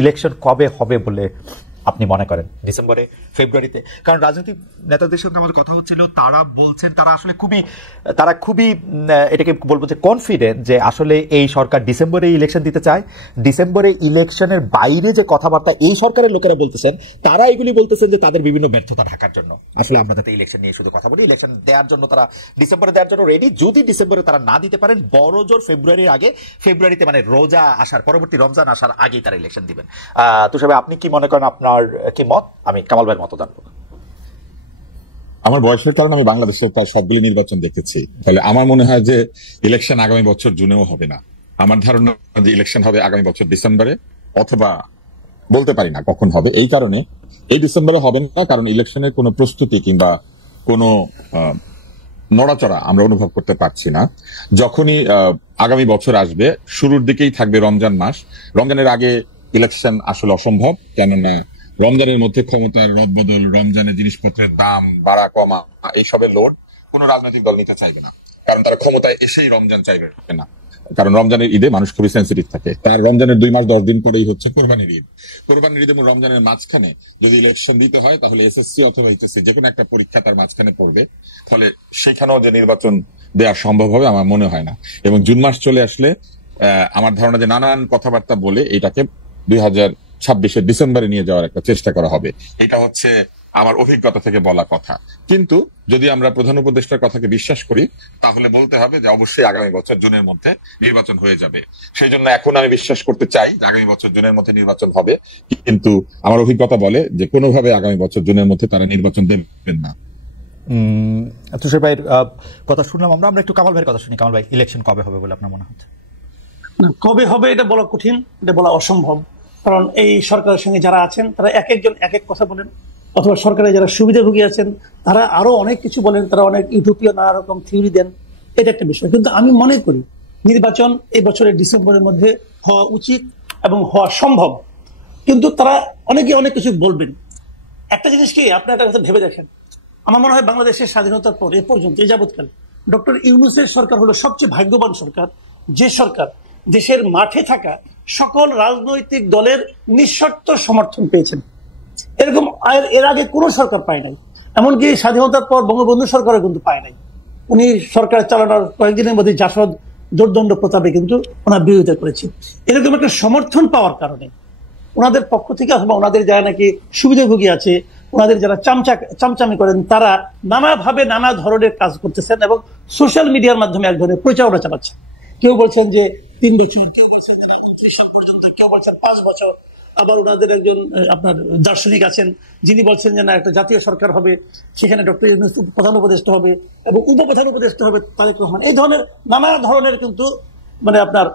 Election কবে হবে বলে আপনি মনে করেন? ডিসেম্বরে, ফেব্রুয়ারিতে? কারণ রাজনৈতিক নেতাদের সঙ্গে আমার কথা হচ্ছিল, তারা বলছেন তারা আসলে খুবই এটাকে বলবো যে কনফিডেন্ট যে আসলে এই সরকার ডিসেম্বরে ইলেকশন দিতে চায়। ডিসেম্বরে ইলেকশনের বাইরে যে কথাবার্তা এই সরকারের লোকেরা বলতেছেন, তারা এগুলি বলতেছেন যে তাদের বিভিন্ন ব্যর্থতা ঢাকার জন্য আসলে আমরা যাতে ইলেকশন নিয়ে শুধু কথা বলি, ইলেকশন দেওয়ার জন্য তারা ডিসেম্বরে দেওয়ার জন্য রেডি। যদি ডিসেম্বরে তারা না দিতে পারেন, বড় জোর ফেব্রুয়ারির আগে, ফেব্রুয়ারিতে মানে রোজা আসার পরবর্তী, রমজান আসার আগেই তারা ইলেকশন দিবেন। তুষার ভাই, আপনি কি মনে করেন? আপনার কি মত? আমি কামাল ভাইয়ের মত জানবো। আমার বয়সের কারণে আমি বাংলাদেশের প্রায় সবগুলি নির্বাচন দেখেছি। তাহলে আমার মনে হয় যে ইলেকশন আগামী বছর জুনেও হবে না। আমার ধারণা যে ইলেকশন হবে আগামী বছর ডিসেম্বরে, অথবা বলতে পারি না কখন হবে। এই কারণে এই ডিসেম্বরে হবে না, কারণ ইলেকশনের কোনো প্রস্তুতি কিংবা কোনো নড়াচড়া আমরা অনুভব করতে পারছি না। যখনই আগামী বছর আসবে, শুরুর দিকেই থাকবে রমজান মাস। রমজানের আগে ইলেকশন আসলে অসম্ভব, কেননা রমজানের মধ্যে ক্ষমতার রদবদল, রমজানের জিনিসপত্রের দাম বাড়া কমা, এইসবের লোড কোন রাজনৈতিক দল নিতে চাইবে না, কারণ তারা ক্ষমতায় এসেই রমজান চাইবে না। কারণ রমজানের ঈদে মানুষ খুবই সেন্সিটিভ থাকে। তার রমজানের 2 মাস 10 দিন পরেই হচ্ছে কোরবানির ঈদ। কোরবানির ঈদ এবং রমজানের মাঝখানে যদি ইলেকশন দিতে হয়, তাহলে এসএসসি অথবা এইচএসসি যে কোনো একটা পরীক্ষা তার মাঝখানে পড়বে। ফলে সেখানেও যে নির্বাচন দেওয়া সম্ভব হবে আমার মনে হয় না। এবং জুন মাস চলে আসলে আমার ধারণা যে নানান কথাবার্তা বলে এটাকে 2026 ডিসেম্বরে নিয়ে যাওয়ার একটা চেষ্টা করা হবে। এটা হচ্ছে আমার অভিজ্ঞতা থেকে বলা কথা। কিন্তু যদি আমরা প্রধান উপদেষ্টার কথাকে বিশ্বাস করি, তাহলে বলতে হবে যে অবশ্যই আগামী বছর জুনের মধ্যে নির্বাচন হয়ে যাবে। সেই জন্য এখন আমি বিশ্বাস করতে চাই যে আগামী বছর জুনের মধ্যে নির্বাচন হবে, কিন্তু আমার অভিজ্ঞতা বলে যে কোনোভাবে আগামী বছর জুনের মধ্যে তারা নির্বাচন দেবেন না। তুষার ভাইয়ের কথা শুনলাম আমরা একটু কামাল ভাইয়ের কথা শুনি। কামাল ভাই, ইলেকশন কবে হবে বলে আপনার মনে হচ্ছে? কবে হবে এটা বলা কঠিন, এটা বলা অসম্ভব। কারণ এই সরকারের সঙ্গে যারা আছেন তারা এক একজন এক এক কথা বলেন, অথবা সরকারের যারা সুবিধাভোগী আছেন তারা আরো অনেক কিছু বলেন, তারা অনেক ইউটোপিয়া নানা রকম থিওরি দেন। এটা একটা বিষয়। কিন্তু আমি মনে করি নির্বাচন এই বছরের ডিসেম্বরের মধ্যে হওয়া উচিত এবং হওয়া সম্ভব। কিন্তু তারা অনেকে অনেক কিছু বলবেন। একটা জিনিস কি আপনি একটা কথা ভেবে দেখেন, আমার মনে হয় বাংলাদেশের স্বাধীনতার পর এ পর্যন্ত এই যাবৎকাল ডক্টর ইউনূসের সরকার হলো সবচেয়ে ভাগ্যবান সরকার, যে সরকার দেশের মাঠে থাকা সকল রাজনৈতিক দলের নিঃশর্ত সমর্থন পেয়েছেন। এরকম এর আগে কোন সরকার পায় নাই। এমনকি স্বাধীনতার পর বঙ্গবন্ধু সরকারও কিন্তু পায় নাই। উনি সরকার চালানোর কয়েকদিনের মধ্যে জাসদ জোরদণ্ড প্রতাপে কিন্তু ওনার বিরোধিতা করেছে। এরকম একটা সমর্থন পাওয়ার কারণে ওনাদের পক্ষ থেকে, অথবা ওনাদের যারা নাকি সুবিধাভোগী আছে, ওনাদের যারা চামচামি করেন, তারা নানাভাবে নানা ধরনের কাজ করতেছেন এবং সোশ্যাল মিডিয়ার মাধ্যমে এক ধরনের প্রচারণা চালাচ্ছেন। কেউ বলছেন যে 3 বছর, কেউ বলছেন 5 বছর। আবার ওনাদের একজন আপনার দার্শনিক আছেন যিনি বলছেন যে না, একটা জাতীয় সরকার হবে, সেখানে ডক্টর ইউনূস প্রধান উপদেষ্টা হবে এবং উপপ্রধান উপদেষ্টা হবে তারেক রহমান। এই ধরনের নানা ধরনের কিন্তু মানে আপনার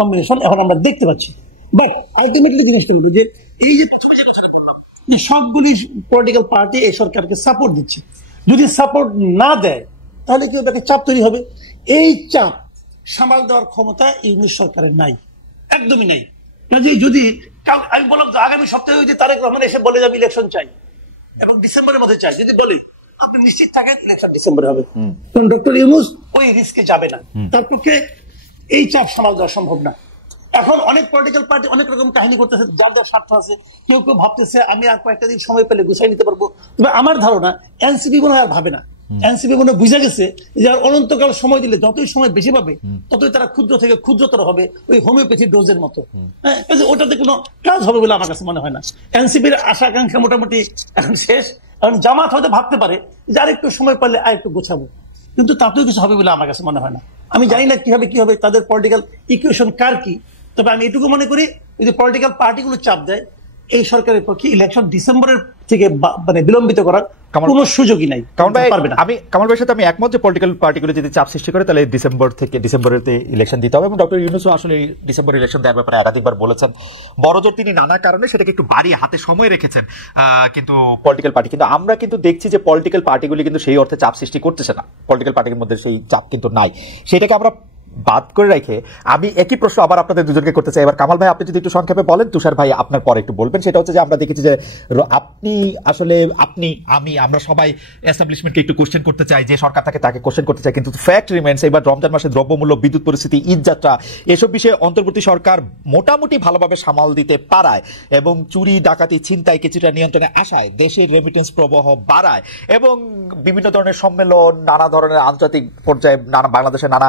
কম্বিনেশন এখন আমরা দেখতে পাচ্ছি। বাট আলটিমেটলি জিনিসটা হলো যে এই যে প্রথমে যে কথাটা বললাম, যে সবগুলি পলিটিক্যাল পার্টি এই সরকারকে সাপোর্ট দিচ্ছে। যদি সাপোর্ট না দেয় তাহলে কি হবে? চাপ তৈরি হবে। এই চাপ সামাল দেওয়ার ক্ষমতা ইউনূস সরকারের নাই, একদমই নাই। যদি আমি বললাম যে আগামী সপ্তাহে যদি তারেক রহমান এসে বলে যাবে ইলেকশন চাই এবং ডিসেম্বরের মধ্যে চাই, যদি বলি, আপনি নিশ্চিত থাকেন ইলেকশন ডিসেম্বরে হবে। কারণ ডক্টর ইউনূস ওই রিস্কে যাবে না, তার পক্ষে এই চাপ সামাল দেওয়া সম্ভব না। এখন অনেক পলিটিক্যাল পার্টি অনেক রকম কাহিনী করতেছে, যার যার স্বার্থ আছে। কেউ কেউ ভাবতেছে আমি আর কয়েকটা দিন সময় পেলে গুছাই নিতে পারবো। তবে আমার ধারণা এনসিপি মনে হয় আর ভাবে না। এনসিপি মনে বুঝে গেছে যে আর অনন্তকাল সময় দিলে যতই সময় বেশি পাবে ততই তারা ক্ষুদ্র থেকে ক্ষুদ্রতর হবে, ওই হোমিওপ্যাথি ডোজের মতো। হ্যাঁ, ওটাতে কোনো কাজ হবে বলে আমার কাছে মনে হয় না। এনসিপির আশা আকাঙ্ক্ষা মোটামুটি এখন শেষ। এখন জামাত হয়তো ভাবতে পারে যে আর একটু সময় পারলে আর একটু গোছাবো, কিন্তু তাতেও কিছু হবে বলে আমার কাছে মনে হয় না। আমি জানি না কি হবে তাদের পলিটিক্যাল ইকুয়েশন কার কি। তবে আমি এটুকু মনে করি যদি পলিটিক্যাল পার্টিগুলো চাপ দেয়, এই সরকারের পক্ষে ইলেকশন ডিসেম্বরের থেকে মানে বিলম্বিত করার কোনো সুযোগই নাই। আমি কামাল ভাইয়ের সাথে আমি একমত যে পলিটিক্যাল পার্টিগুলো যদি চাপ সৃষ্টি করে তাহলে ডিসেম্বরেতে ইলেকশন দিতে হবে। এবং ডক্টর ইউনূসও আসলে ডিসেম্বর ইলেকশন দেওয়ার ব্যাপারে একাধিকবার বলেছেন। বড়জোর তিনি নানা কারণে সেটাকে একটু বাড়িয়ে হাতে সময় রেখেছেন, কিন্তু পলিটিক্যাল পার্টি কিন্তু আমরা কিন্তু দেখছি যে পলিটিক্যাল পার্টিগুলি কিন্তু সেই অর্থে চাপ সৃষ্টি করতেছে না। পলিটিক্যাল পার্টির মধ্যে সেই চাপ কিন্তু নাই। সেটাকে আমরা বাদ করে রেখে আমি একই প্রশ্ন আবার আপনাদের দুজনকে করতে চাই। এবার কামাল ভাই আপনি যদি একটু সংক্ষেপে বলেন, তুষার ভাই আপনার পরে একটু বলবেন। সেটা হচ্ছে যে আমরা দেখেছি যে আপনি আসলে আমরা সবাই এস্টাবলিশমেন্টকে একটু কোশ্চেন করতে চাই, যে সরকার থাকে তাকে কোশ্চেন করতে চাই, কিন্তু ফ্যাক্ট রিমেন্স এবার রমজান মাসে দ্রব্যমূল্য, বিদ্যুৎ পরিস্থিতি, ঈদ যাত্রা এসব বিষয়ে অন্তর্বর্তী সরকার মোটামুটি ভালোভাবে সামাল দিতে পারায় এবং চুরি ডাকাতি ছিনতাই কিছুটা নিয়ন্ত্রণে আসায় দেশের রেমিটেন্স প্রবাহ বাড়ায় এবং বিভিন্ন ধরনের সম্মেলন, নানা ধরনের আন্তর্জাতিক পর্যায়ে বাংলাদেশের নানা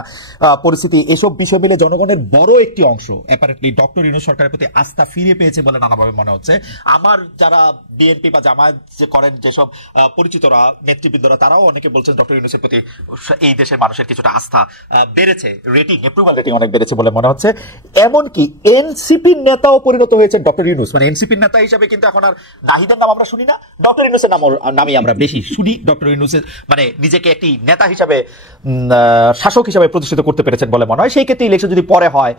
পরিস্থিতি, এসব বিষয় মিলে জনগণের বড় একটি অংশ অ্যাপারেন্টলি ডক্টর ইউনূস সরকারের প্রতি আস্থা ফিরে পেয়েছে বলে নানাভাবে মনে হচ্ছে। আমার যারা বিএনপি বা জামায়াত যে করেন যেসব পরিচিতরা, নেতৃবৃন্দরা, তারাও অনেকে বলছেন ডক্টর ইউনূসের প্রতি এই দেশের মানুষের কিছুটা আস্থা বেড়েছে, অ্যাপ্রুভাল রেটিং অনেক বেড়েছে বলে মনে হচ্ছে। এমনকি এনসিপির নেতাও পরিণত হয়েছে ডক্টর ইউনূস, মানে এনসিপির নেতা হিসাবে কিন্তু এখন আর নাহিদের নাম আমরা শুনি না, ডক্টর ইউনূসের নামই আমরা বেশি শুনি। ডক্টর ইউনূসের মানে নিজেকে একটি নেতা হিসাবে, শাসক হিসাবে প্রতিষ্ঠিত করতে পেরেছেন বলে মনে হয়। সেই ক্ষেত্রে ইলেকশন যদি পরে হয়,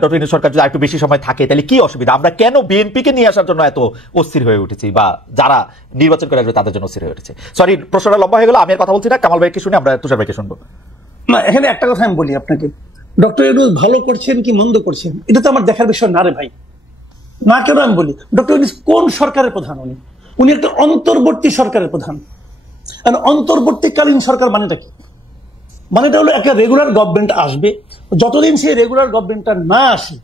ডক্টর ইউনূস সরকার যদি একটু বেশি সময় থাকে, তাহলে কি অসুবিধা? আমরা কেন বিএনপিকে নিয়ে আসার জন্য এত অস্থির হয়ে উঠেছি, বা যারা নির্বাচন করে আসবে তাদের জন্য অস্থির হয়ে উঠেছে? সরি, প্রশ্নটা লম্বা হয়ে গেল, আমি আর কথা বলছি না। কামাল ভাইকে শুনে আমরা তুষার ভাইকে শুনবো। না, এখানে একটা কথা আমি বলি আপনাকে, ডক্টর ইউনূস ভালো করছেন কি মন্দ করছেন এটা তো আমার দেখার বিষয় না রে ভাই। না, কেন আমি বলি, ডক্টর ইউনূস কোন সরকারের প্রধান? উনি একটা অন্তর্বর্তী সরকারের প্রধান। অন্তর্বর্তীকালীন সরকার মানেটা কি? মানেটা হলো একটা রেগুলার গভর্নমেন্ট আসবে, যতদিন সেই রেগুলার গভর্নমেন্টটা না আসে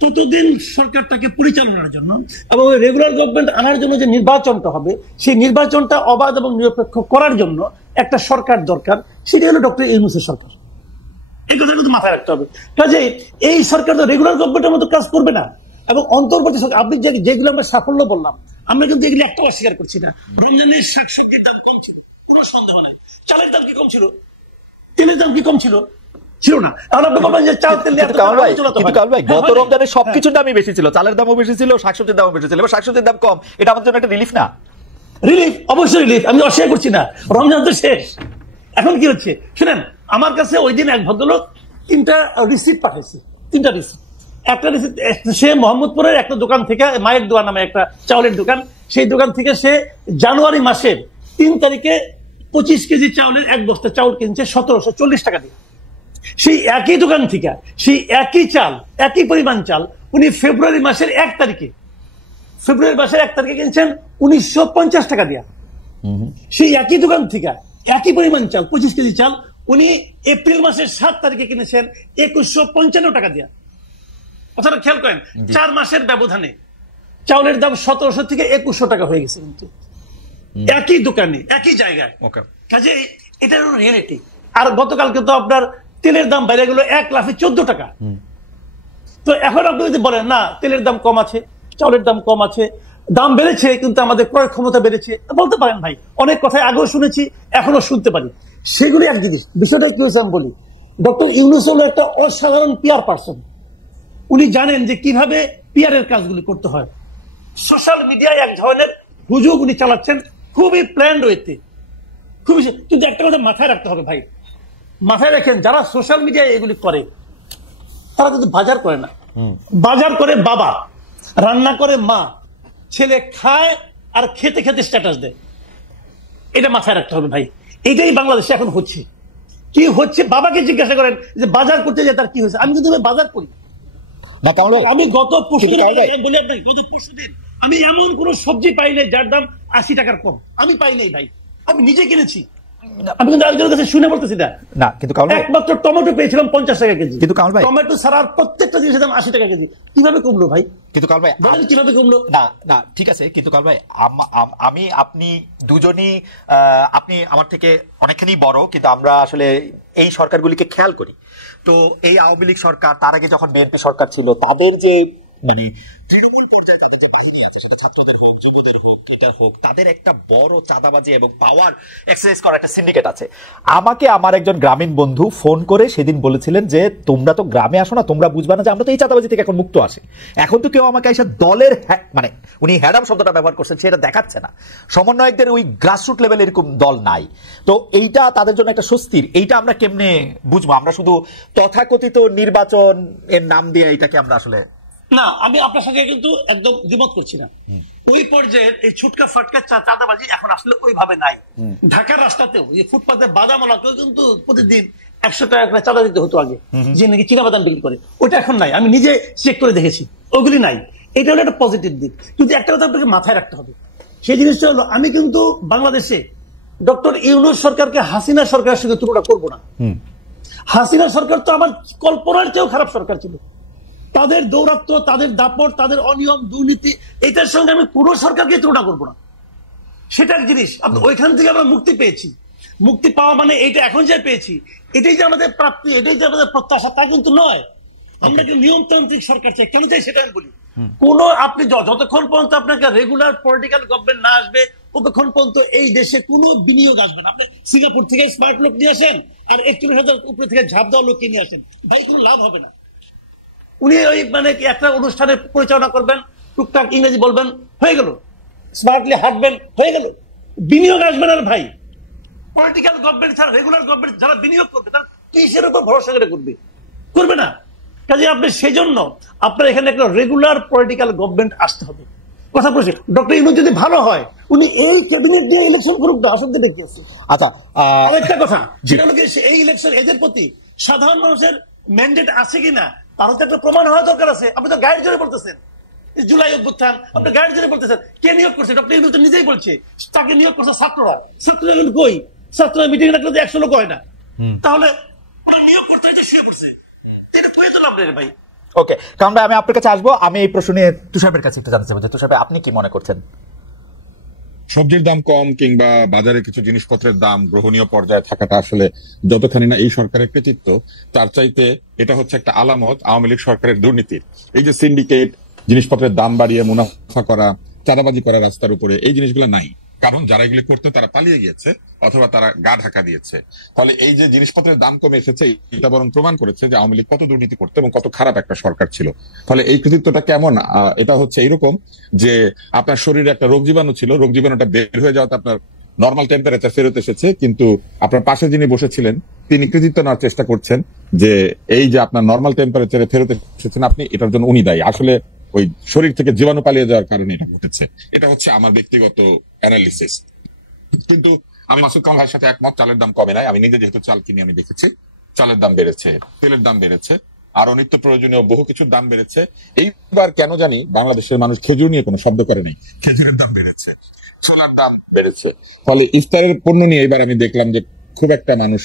ততদিন সরকারটাকে পরিচালনার জন্য এবং ওই রেগুলার গভর্নমেন্ট আনার জন্য যে নির্বাচনটা হবে, সেই নির্বাচনটা অবাধ এবং নিরপেক্ষ করার জন্য একটা সরকার দরকার। সেটা হলো ডক্টর ইউনূসের সরকার। এই কথা কিন্তু মাথায় রাখতে হবে। কাজে এই সরকার তো রেগুলার গভর্নমেন্টের মতো কাজ করবে না। এবং অন্তর্বর্তী সরকার, আপনি যেগুলো আমরা সাফল্য বললাম, আমরা কিন্তু এগুলি একটা অস্বীকার করছি না। রমজানের শাকসবজির দাম কম ছিল, কোনো সন্দেহ নাই। চালের দাম কি কম ছিল? তেলের দাম কি কম ছিল? ছিল না। এখন আপনি বলবেন যে চাল তেল গত রমজানে সবকিছুর দামই বেশি ছিল, চালের দামও বেশি ছিল, শাকসবজির দামও বেশি ছিল। এবার শাকসবজির দাম কম, এটা আমাদের জন্য একটা রিলিফ না? রিলিফ, অবশ্যই রিলিফ, আমি অস্বীকার করছি না। রমজান তো শেষ, এখন কি হচ্ছে শুনেন। আমার কাছে ওই দিন এক ভদ্রলোক 3টা রিসিপ্ট পাঠিয়েছে, 3টা রিসিপ্ট। একটা রিসিপ্ট সে মোহাম্মদপুরের একটা দোকান থেকে, মায়ের দোয়া নামে একটা চাউলের দোকান, সেই দোকান থেকে সে জানুয়ারি মাসের 3 তারিখে 25 কেজি চাউলের এক বস্তা চাউল কিনছে 1740 টাকা দিয়ে। সেই একই দোকান থেকে সেই একই চাল, একই পরিমাণ চাল উনি ফেব্রুয়ারি মাসের 1 তারিখে কিনছেন 1950 টাকা দিয়া। সেই একই দোকান থেকে একই পরিমাণ চাল, 25 কেজি চাল, উনি এপ্রিল মাসের 7 তারিখে কিনেছেন 2155 টাকা দিয়া। কথাটা খেয়াল করেন, 4 মাসের ব্যবধানে চাউলের দাম 1700 থেকে 2100 টাকা হয়ে গেছে, কিন্তু একই দোকানে একই জায়গায়। কাজে এটা হলো রিয়েলিটি। আর গতকালকে তো আপনার তেলের দাম বাইরে গেল 1,14 টাকা। তো এখন আপনি যদি বলেন না তেলের দাম কম আছে, চাউলের দাম কম আছে, দাম বেড়েছে কিন্তু আমাদের ক্রয় ক্ষমতা বেড়েছে, বলতে পারেন ভাই। অনেক কথাই আগেও শুনেছি, এখনো শুনতে পারি। সেগুলি এক জিনিস। বিষয়টা কি হয়েছে আমি বলি, ডক্টর ইউনূস হলো একটা অসাধারণ পিআর পার্সন। উনি জানেন যে কিভাবে পিআর এর কাজগুলি করতে হয়। সোশ্যাল মিডিয়ায় এক ধরনের হুজুগ উনি চালাচ্ছেন খুবই প্ল্যান্ড ওয়েতে, খুবই। কিন্তু একটা কথা মাথায় রাখতে হবে ভাই, মাথায় রাখেন, যারা সোশ্যাল মিডিয়ায় এগুলি করে তারা কিন্তু বাজার করে না। বাজার করে বাবা, রান্না করে মা, ছেলে খায় আর খেতে খেতে স্ট্যাটাস দেয়। এটা মাথায় রাখতে হবে ভাই। এটাই বাংলাদেশে এখন হচ্ছে। কি হচ্ছে বাবাকে জিজ্ঞাসা করেন যে বাজার করতে যায় তার কি হয়েছে। আমি কিন্তু বাজার করি, আমি গত পরশুদিন বলি আপনাকে, গত পরশুদিন আমি এমন কোন সবজি পাই নাই যার দাম 80 টাকার কম। আমি পাই নাই ভাই, আমি নিজে কিনেছি। আমি কিন্তু আরেকজনের কাছে শুনে বলতেছি না, কিন্তু একমাত্র টমেটো পেয়েছিলাম 50 টাকা কেজি। কিন্তু টমেটো ছাড়া প্রত্যেকটা জিনিসের দাম 80 টাকা কেজি। কিভাবে কমলো ভাই? কিন্তু কাল ভাই বলেন কিভাবে কমলো? না ঠিক আছে, কিন্তু কাল ভাই আমি আপনি দুজনই, আপনি আমার থেকে অনেকখানি বড়, কিন্তু আমরা আসলে এই সরকারগুলিকে খেয়াল করি। তো এই আওয়ামী লীগ সরকার, তার আগে যখন বিএনপি সরকার ছিল, তাদের যে মানে তৃণমূল পর্যায়ে তাদের যে বাহিনী আছে, সেটা ছাত্রদের হোক, যুবদের হোক, এটা হোক, তাদের একটা বড় চাঁদাবাজি এবং পাওয়ার এক্সারসাইজ করার একটা সিন্ডিকেট আছে। আমাকে আমার একজন গ্রামীণ বন্ধু ফোন করে সেদিন বলেছিলেন যে তোমরা তো গ্রামে আসো না, তোমরা বুঝবা না যে আমরা তো এই চাঁদাবাজি থেকে এখন মুক্ত আসি। এখন তো কেউ আমাকে এসে দলের, মানে উনি হ্যাডাম শব্দটা ব্যবহার করছেন, সেটা দেখাচ্ছে না। সমন্বয়কদের ওই গ্রাসরুট লেভেল এরকম দল নাই। তো এইটা তাদের জন্য একটা স্বস্তির। এইটা আমরা কেমনে বুঝবো? আমরা শুধু তথাকথিত নির্বাচন এর নাম দিয়ে এটাকে আমরা আসলে না, আমি আপনার সঙ্গে কিন্তু একদম দ্বিমত করছি না। ওই পর্যায়ের এই ছুটকা ফাটকা চাঁদাবাজি এখন আসলে ওইভাবে নাই। ঢাকার রাস্তাতেও এই ফুটপাতে বাদামওয়ালাকেও কিন্তু প্রতিদিন 100 টাকা করে চাঁদা দিতে হতো আগে, যে নাকি চীনা বাদাম বিক্রি করে। ওইটা এখন নাই, আমি নিজে চেক করে দেখেছি, ওগুলি নাই। এটা হলো একটা পজিটিভ দিক। কিন্তু একটা কথা আপনাকে মাথায় রাখতে হবে, সেই জিনিসটা হলো আমি কিন্তু বাংলাদেশে ডক্টর ইউনূস সরকারকে হাসিনা সরকারের সঙ্গে তুলনা করবো না। হাসিনা সরকার তো আমার কল্পনার চেয়েও খারাপ সরকার ছিল। তাদের দৌরাত্ম্য, তাদের দাপট, তাদের অনিয়ম, দুর্নীতি, এটার সঙ্গে আমি পুরো সরকারকে তুলনা করবো না। সেটা এক জিনিস। ওইখান থেকে আমরা মুক্তি পেয়েছি। মুক্তি পাওয়া মানে এইটা এখন যে পেয়েছি, এটাই যে আমাদের প্রাপ্তি, এটাই যে আমাদের প্রত্যাশা, তা কিন্তু নয়। আমরা কি নিয়মতান্ত্রিক সরকার চাই? কেন চাই সেটা আমি বলি। আপনি যতক্ষণ পর্যন্ত আপনাকে রেগুলার পলিটিক্যাল গভর্নমেন্ট না আসবে, ততক্ষণ পর্যন্ত এই দেশে কোনো বিনিয়োগ আসবে না। আপনি সিঙ্গাপুর থেকে স্মার্ট লোক নিয়ে আসেন আর 41,000 উপরে থেকে ঝাঁপ দেওয়া লোককে নিয়ে আসেন, ভাই কোনো লাভ হবে না। উনি ওই মানে একটা অনুষ্ঠানের পরিচালনা করবেন, টুকটাক ইংরেজি বলবেন, হয়ে গেল। স্মার্টলি হাঁটবেন, হয়ে গেল। বিনিয়োগ আসবে না ভাই। পলিটিক্যাল গভর্নমেন্ট ছাড়া রেগুলার গভর্নমেন্ট যারা বিনিয়োগ করবে, তারা কিসের উপর ভরসা করে করবে না। কাজে আপনি সেজন্য আপনার এখানে একটা রেগুলার পলিটিক্যাল গভর্নমেন্ট আসতে হবে। কথা বলছি, ডক্টর ইউনূস যদি ভালো হয়, উনি এই ক্যাবিনেট দিয়ে ইলেকশন করুক না, অসুবিধা কি আছে? আচ্ছা, আরেকটা কথা, সেটা হলো এই ইলেকশন এদের প্রতি সাধারণ মানুষের ম্যান্ডেট আছে কিনা তার তো একটা প্রমাণ হওয়া দরকার আছে। আপনি তো গাইড জোরে বলতেছেন জুলাই অভ্যুত্থান, আপনি গাইড জোরে বলতেছেন। কে নিয়োগ করছে? ডক্টর ইউনূস নিজেই বলছে তাকে নিয়োগ করছে ছাত্ররা। ছাত্ররা কই? ছাত্ররা মিটিং রাখলে 100 লোক হয় না। তাহলে নিয়োগ করতে শুয়ে করছে, এটা বয়ে তো লাভ নেই ভাই। ওকে, কারণ ভাই আমি আপনার কাছে আসবো। আমি এই প্রশ্ন নিয়ে তুষারের কাছে একটু জানতে চাইবো যে তুষার ভাই আপনি কি মনে করছেন? সবজির দাম কম কিংবা বাজারে কিছু জিনিসপত্রের দাম গ্রহণীয় পর্যায়ে থাকাটা আসলে যতখানি না এই সরকারের কৃতিত্ব, তার চাইতে এটা হচ্ছে একটা আলামত আওয়ামী লীগ সরকারের দুর্নীতির। এই যে সিন্ডিকেট, জিনিসপত্রের দাম বাড়িয়ে মুনাফা করা, চাঁদাবাজি করা রাস্তার উপরে, এই জিনিসগুলো নাই। কারণ যারা এগুলো করতে তারা পালিয়ে গিয়েছে অথবা তারা গা ঢাকা দিয়েছে। ফলে এই যে জিনিসপত্রের দাম কমে এসেছে, এটা বরং প্রমাণ করেছে যে আওয়ামী লীগ কত দুর্নীতি করতো এবং কত খারাপ একটা সরকার ছিল। ফলে এই কৃতিত্বটা কেমন, এটা হচ্ছে এইরকম যে আপনার শরীরে একটা রোগ জীবাণু ছিল, রোগ জীবাণুটা বের হয়ে যাওয়াতে আপনার নর্মাল টেম্পারেচার ফেরত এসেছে, কিন্তু আপনার পাশে যিনি বসেছিলেন তিনি কৃতিত্ব নেওয়ার চেষ্টা করছেন যে এই যে আপনার নর্মাল টেম্পারেচারে ফেরত এসেছেন আপনি, এটার জন্য উনি দায়ী। আসলে ওই শরীর থেকে জীবাণু পালিয়ে যাওয়ার কারণে এটা ঘটেছে। এটা হচ্ছে আমার ব্যক্তিগত অ্যানালিসিস। কিন্তু আমি মাসুদ কামাল ভাইয়ের সাথে একমত, চালের দাম কমে নাই। আমি নিজে যেহেতু চাল কিনি, আমি দেখেছি চালের দাম বেড়েছে, তেলের দাম বেড়েছে, আরো নিত্য প্রয়োজনীয় বহু কিছুর দাম বেড়েছে। এইবার কেন জানি বাংলাদেশের মানুষ খেজুর নিয়ে কোনো শব্দ করে নেই, খেজুরের দাম বেড়েছে, ছোলার দাম বেড়েছে। ফলে ইফতারের পণ্য নিয়ে এবার আমি দেখলাম যে খুব একটা মানুষ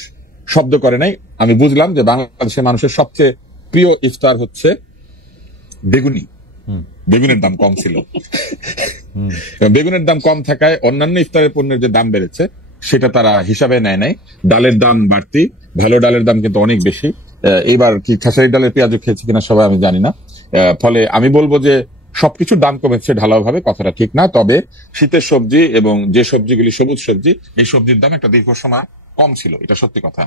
শব্দ করে নাই। আমি বুঝলাম যে বাংলাদেশের মানুষের সবচেয়ে প্রিয় ইফতার হচ্ছে বেগুনি। বেগুনের দাম কম ছিল। বেগুনের দাম কম থাকায় অন্যান্য ইফতারের পণ্যের যে দাম বেড়েছে সেটা তারা হিসাবে নেয় নাই। ডালের দাম বাড়তি, ভালো ডালের দাম কিন্তু অনেক বেশি। এবার কি খেসারি ডালের পেঁয়াজও খেয়েছে কিনা সবাই আমি জানি না। ফলে আমি বলবো যে সবকিছুর দাম কমেছে ঢালাও ভাবে, কথাটা ঠিক না। তবে শীতের সবজি এবং যে সবজিগুলি সবুজ সবজি, এই সবজির দাম একটা দীর্ঘ সময় কম ছিল, এটা সত্যি কথা।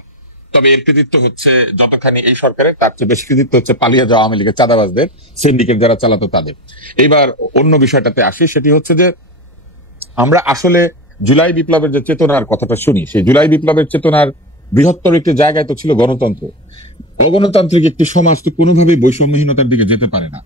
তবে এর কৃতিত্ব হচ্ছে যতখানি এই সরকারের, তার চেয়ে বেশি কৃতিত্ব হচ্ছে পালিয়ে যাওয়া আওয়ামী লীগের চাঁদাবাজদের, সিন্ডিকেট যারা চালাতো তাদের। এইবার অন্য বিষয়টাতে আসি, সেটি হচ্ছে যে আমরা আসলে জুলাই বিপ্লবের যে চেতনার কথাটা শুনি, সেই জুলাই বিপ্লবের চেতনার বৃহত্তর একটি জায়গায় তো ছিল গণতন্ত্র। অগণতান্ত্রিক একটি সমাজ তো কোনোভাবেই বৈষম্যহীনতার দিকে যেতে পারে না।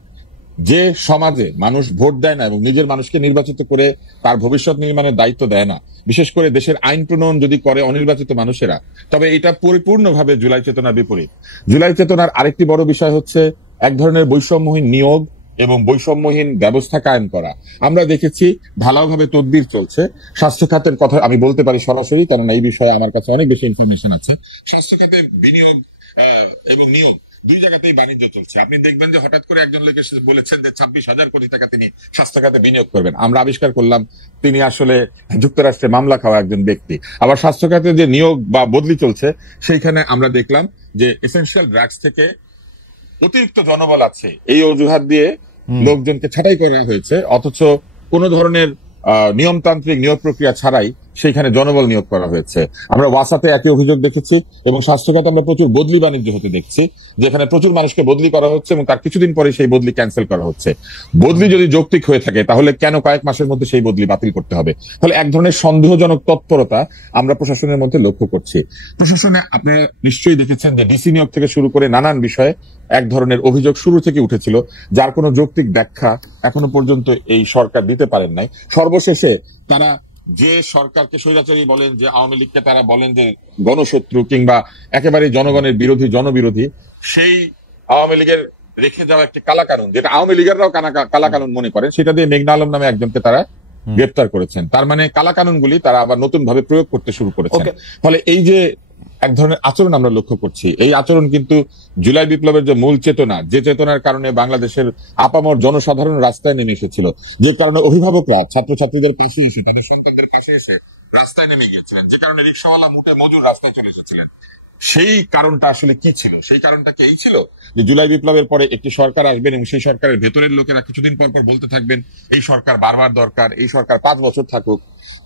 যে সমাজে মানুষ ভোট দেয় না এবং নিজের মানুষকে নির্বাচিত করে তার ভবিষ্যৎ নির্মাণের দায়িত্ব দেয় না, বিশেষ করে দেশের আইন প্রণয়ন যদি করে অনির্বাচিত মানুষেরা, তবে এটা পরিপূর্ণভাবে জুলাই চেতনার বিপরীত। জুলাই চেতনার আরেকটি বড় বিষয় হচ্ছে এক ধরনের বৈষম্যহীন নিয়োগ এবং বৈষম্যহীন ব্যবস্থা কায়েম করা। আমরা দেখেছি ঢালাওভাবে তদবির চলছে। স্বাস্থ্য খাতের কথা আমি বলতে পারি সরাসরি, কারণ এই বিষয়ে আমার কাছে অনেক বেশি ইনফরমেশন আছে। স্বাস্থ্য খাতের বিনিয়োগ এবং নিয়োগ দুই জায়গাতেই বাণিজ্য চলছে। আপনি দেখবেন যে হঠাৎ করে একজন লোক এসে বলেছেন যে 26,000 কোটি টাকা তিনি স্বাস্থ্য খাতে বিনিয়োগ করবেন। আমরা আবিষ্কার করলাম তিনি আসলে যুক্তরাষ্ট্রে মামলা খাওয়া একজন ব্যক্তি। আবার স্বাস্থ্য খাতে যে নিয়োগ বা বদলি চলছে, সেইখানে আমরা দেখলাম যে এসেনশিয়াল ড্রাগস থেকে অতিরিক্ত জনবল আছে এই অজুহাত দিয়ে লোকজনকে ছাঁটাই করা হয়েছে, অথচ কোন ধরনের নিয়মতান্ত্রিক নিয়োগ প্রক্রিয়া ছাড়াই সেইখানে জনবল নিয়োগ করা হয়েছে। আমরা ওয়াসাতে একই অভিযোগ দেখেছি এবং স্বাস্থ্য খাতে আমরা প্রচুর বদলি বাণিজ্য হতে দেখছি, যেখানে প্রচুর মানুষকে বদলি করা হচ্ছে এবং তার কিছুদিন পরে সেই বদলি ক্যান্সেল করা হচ্ছে। বদলি যদি যৌক্তিক হয়ে থাকে তাহলে কেন কয়েক মাসের মধ্যে সেই বদলি বাতিল করতে হবে? তাহলে এক ধরনের সন্দেহজনক তৎপরতা আমরা প্রশাসনের মধ্যে লক্ষ্য করছি। প্রশাসনে আপনারা নিশ্চয়ই দেখেছেন যে ডিসি নিয়োগ থেকে শুরু করে নানান বিষয়ে এক ধরনের অভিযোগ শুরু থেকে উঠেছিল, যার কোনো যৌক্তিক ব্যাখ্যা এখনো পর্যন্ত এই সরকার দিতে পারেন নাই। সর্বশেষে তারা যে সরকারকে স্বৈরাচারী বলেন, যে আওয়ামী লীগকে তারা বলেন যে গণশত্রু কিংবা একেবারে জনগণের বিরোধী, জনবিরোধী, সেই আওয়ামী লীগের রেখে যাওয়া একটি কালাকানুন, যেটা আওয়ামী লীগেররাও কালাকানুন মনে করেন, সেটা দিয়ে মেঘনা আলম নামে একজনকে তারা গ্রেপ্তার করেছেন। তার মানে কালাকানুনগুলি তারা আবার নতুন ভাবে প্রয়োগ করতে শুরু করেছেন। ফলে এই যে এক ধরনের আচরণ আমরা লক্ষ্য করছি, এই আচরণ কিন্তু জুলাই বিপ্লবের যে মূল চেতনা, যে চেতনার কারণে বাংলাদেশের আপামর জনসাধারণ রাস্তায় নেমে এসেছিল, যে কারণে অভিভাবকরা ছাত্রছাত্রীদের পাশে এসে, তাদের সন্তানদের পাশে এসে রাস্তায় নেমে গিয়েছিলেন, যে কারণে রিক্সাওয়ালা মুটে মজুর রাস্তায় চলে এসেছিলেন, সেই কারণটা আসলে কি ছিল? সেই কারণটা কি এই ছিল যে জুলাই বিপ্লবের পরে একটি সরকার আসবেন এবং সেই সরকারের ভেতরের লোকেরা কিছুদিন পর পর বলতে থাকবেন এই সরকার বারবার দরকার, এই সরকার 5 বছর থাকুক।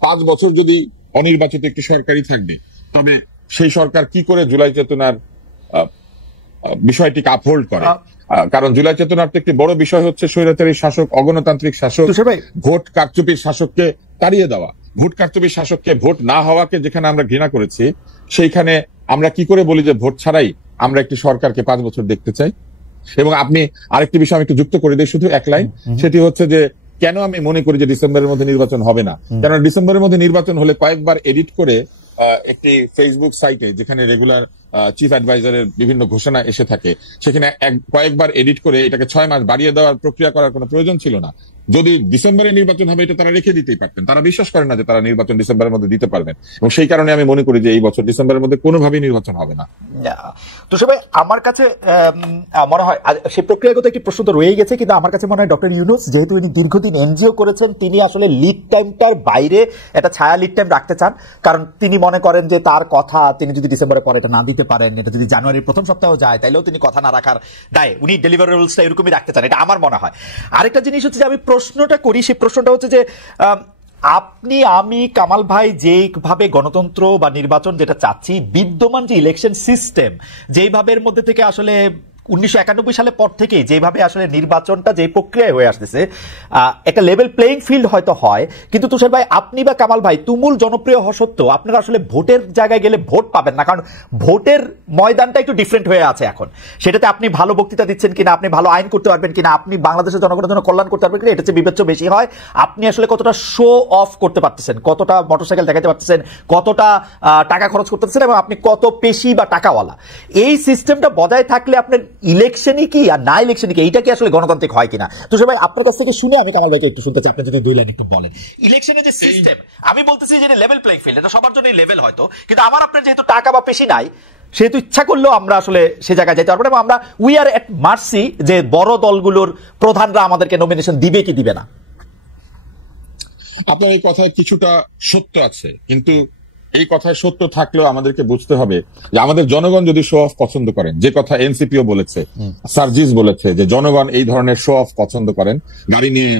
5 বছর যদি অনির্বাচিত একটি সরকারই থাকবে, তবে সেই সরকার কি করে জুলাই চেতনার বিষয়টিকে আপহোল্ড করে? কারণ জুলাই চেতনার তো একটি বড় বিষয় হচ্ছে স্বৈরাচারী শাসক, অগণতান্ত্রিক শাসক, ভোট কারচুপির শাসককে তাড়িয়ে দেওয়া। ভোট কারচুপির শাসককে, ভোট না হওয়াকে যেখানে আমরা ঘৃণা করেছি, সেইখানে আমরা কি করে বলি যে ভোট ছাড়াই আমরা একটি সরকারকে 5 বছর দেখতে চাই? এবং আপনি আরেকটি বিষয় আমি একটু যুক্ত করে দিই, শুধু এক লাইন, সেটি হচ্ছে যে কেন আমি মনে করি যে ডিসেম্বরের মধ্যে নির্বাচন হবে না। কারণ ডিসেম্বরের মধ্যে নির্বাচন হলে কয়েকবার এডিট করে একটি ফেসবুক সাইটে, যেখানে রেগুলার চিফ অ্যাডভাইজারের বিভিন্ন ঘোষণা এসে থাকে, সেখানে কয়েকবার এডিট করে এটাকে 6 মাস বাড়িয়ে দেওয়ার প্রক্রিয়া করার কোনো প্রয়োজন ছিল না। যদি ডিসেম্বরে নির্বাচন হবে, এটা তারা রেখে দিতেই পারতেন। তারা বিশ্বাস করেন না যে তারা নির্বাচন ডিসেম্বরের মধ্যে দিতে পারবেন, এবং সেই কারণে আমি মনে করি যে এই বছর ডিসেম্বরের মধ্যে কোনোভাবেই নির্বাচন হবে না। তো সবাই আমার কাছে মনে হয় সেই প্রক্রিয়াগত একটি প্রশ্ন তো রয়ে গেছে, কিন্তু আমার কাছে মনে হয় ডক্টর ইউনূস যেহেতু উনি দীর্ঘদিন এনজিও করেছেন, তিনি আসলে লিড টাইমটার বাইরে একটা ছায়া লিড টাইম রাখতে চান। কারণ তিনি মনে করেন যে তার কথা তিনি যদি ডিসেম্বরের পরে এটা না দিতে পারেন, এটা যদি জানুয়ারির প্রথম সপ্তাহে যায়, তাইলেও তিনি কথা না রাখার দায় উনি ডেলিভারেবলসটা এরকমই রাখতে চান, এটা আমার মনে হয়। আরেকটা জিনিস হচ্ছে যে আমি প্রশ্নটা করি, সেই প্রশ্নটা হচ্ছে যে আপনি, আমি, কামাল ভাই যেভাবে গণতন্ত্র বা নির্বাচন যেটা চাচ্ছি, বিদ্যমান যে ইলেকশন সিস্টেম যেইভাবে মধ্যে থেকে আসলে 1991 সালের পর থেকে যেভাবে আসলে নির্বাচনটা যে প্রক্রিয়ায় হয়ে আসতেছে, একটা লেভেল প্লেইং ফিল্ড হয়তো হয়, কিন্তু তুষার ভাই আপনি বা কামাল ভাই তুমুল জনপ্রিয় হওয়া সত্ত্বেও আপনারা আসলে ভোটের জায়গায় গেলে ভোট পাবেন না, কারণ ভোটের ময়দানটা একটু ডিফারেন্ট হয়ে আছে এখন। সেটাতে আপনি ভালো বক্তৃতা দিচ্ছেন কিনা, আপনি ভালো আইন করতে পারবেন কিনা, আপনি বাংলাদেশের জনগণের জন্য কল্যাণ করতে পারবেন কিনা, এটা হচ্ছে বিবেচ্য বেশি হয়। আপনি আসলে কতটা শো অফ করতে পারতেছেন, কতটা মোটরসাইকেল দেখাতে পারতেছেন, কতটা টাকা খরচ করতে পারতেছেন, এবং আপনি কত পেশি বা টাকাওয়ালা, এই সিস্টেমটা বজায় থাকলে আপনার ইলেকশনই কি আর না ইলেকশনই কি, এইটা কি আসলে গণতান্ত্রিক হয় কিনা? তো সবাই আপনার কাছ থেকে শুনে আমি কামাল ভাইকে একটু শুনতে চাই, আপনি যদি 2 লাইন একটু বলেন। ইলেকশনের যে সিস্টেম, আমি বলতেছি যে লেভেল প্লেইং ফিল্ড, এটা সবার জন্যই লেভেল হয়তো, কিন্তু আমার আপনার যেহেতু টাকা বা পেশি নাই, সেহেতু ইচ্ছা করলেও আমরা আসলে সে জায়গায় যেতে পারবো না, এবং আমরা উই আর এট মার্সি যে বড় দলগুলোর প্রধানরা আমাদেরকে নমিনেশন দিবে কি দিবে না। আপনার এই কথায় কিছুটা সত্য আছে, কিন্তু এই কথায় সত্য থাকলেও আমাদেরকে বুঝতে হবে যে আমাদের জনগণ যদি শো অফ পছন্দ করেন, যে কথা এনসিপিও বলেছে, সার্জিস বলেছে যে জনগণ এই ধরনের শো অফ পছন্দ করেন, গাড়ি নিয়ে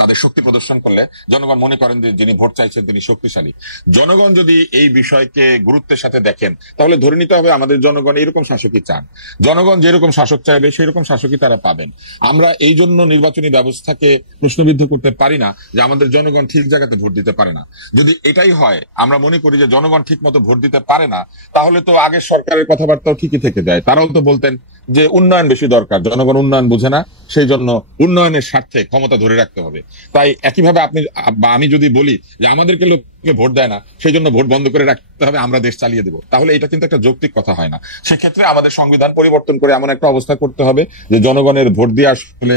তাদের শক্তি প্রদর্শন করলে জনগণ মনে করেন যে যিনি ভোট চাইছেন তিনি শক্তিশালী। জনগণ যদি এই বিষয়কে গুরুত্বের সাথে দেখেন, তাহলে ধরে নিতে হবে আমাদের জনগণ এরকম শাসকই চান। জনগণ যেরকম শাসক চাইবে সেই রকম শাসকই তারা পাবেন। আমরা এই জন্য নির্বাচনী ব্যবস্থাকে প্রশ্নবিদ্ধ করতে পারি না যে আমাদের জনগণ ঠিক জায়গাতে ভোট দিতে পারে না। যদি এটাই হয়, আমরা মনে করি যে জনগণ ঠিক মতো ভোট দিতে পারে না, তাহলে তো আগের সরকারের কথাবার্তাও ঠিকই থেকে যায়। তারাও তো বলতেন যে উন্নয়ন বেশি দরকার, জনগণ উন্নয়ন বুঝে না, সেই জন্য উন্নয়নের স্বার্থে ক্ষমতা ধরে রাখতে হবে। তাই একইভাবে আপনি বা আমি যদি বলি যে আমাদেরকে লোকে ভোট দেয় না, সেই জন্য ভোট বন্ধ করে রাখতে হবে, আমরা দেশ চালিয়ে দেবো, তাহলে এটা কিন্তু একটা যৌক্তিক কথা হয় না। সেক্ষেত্রে আমাদের সংবিধান পরিবর্তন করে এমন একটা অবস্থা করতে হবে যে জনগণের ভোট দিয়ে আসলে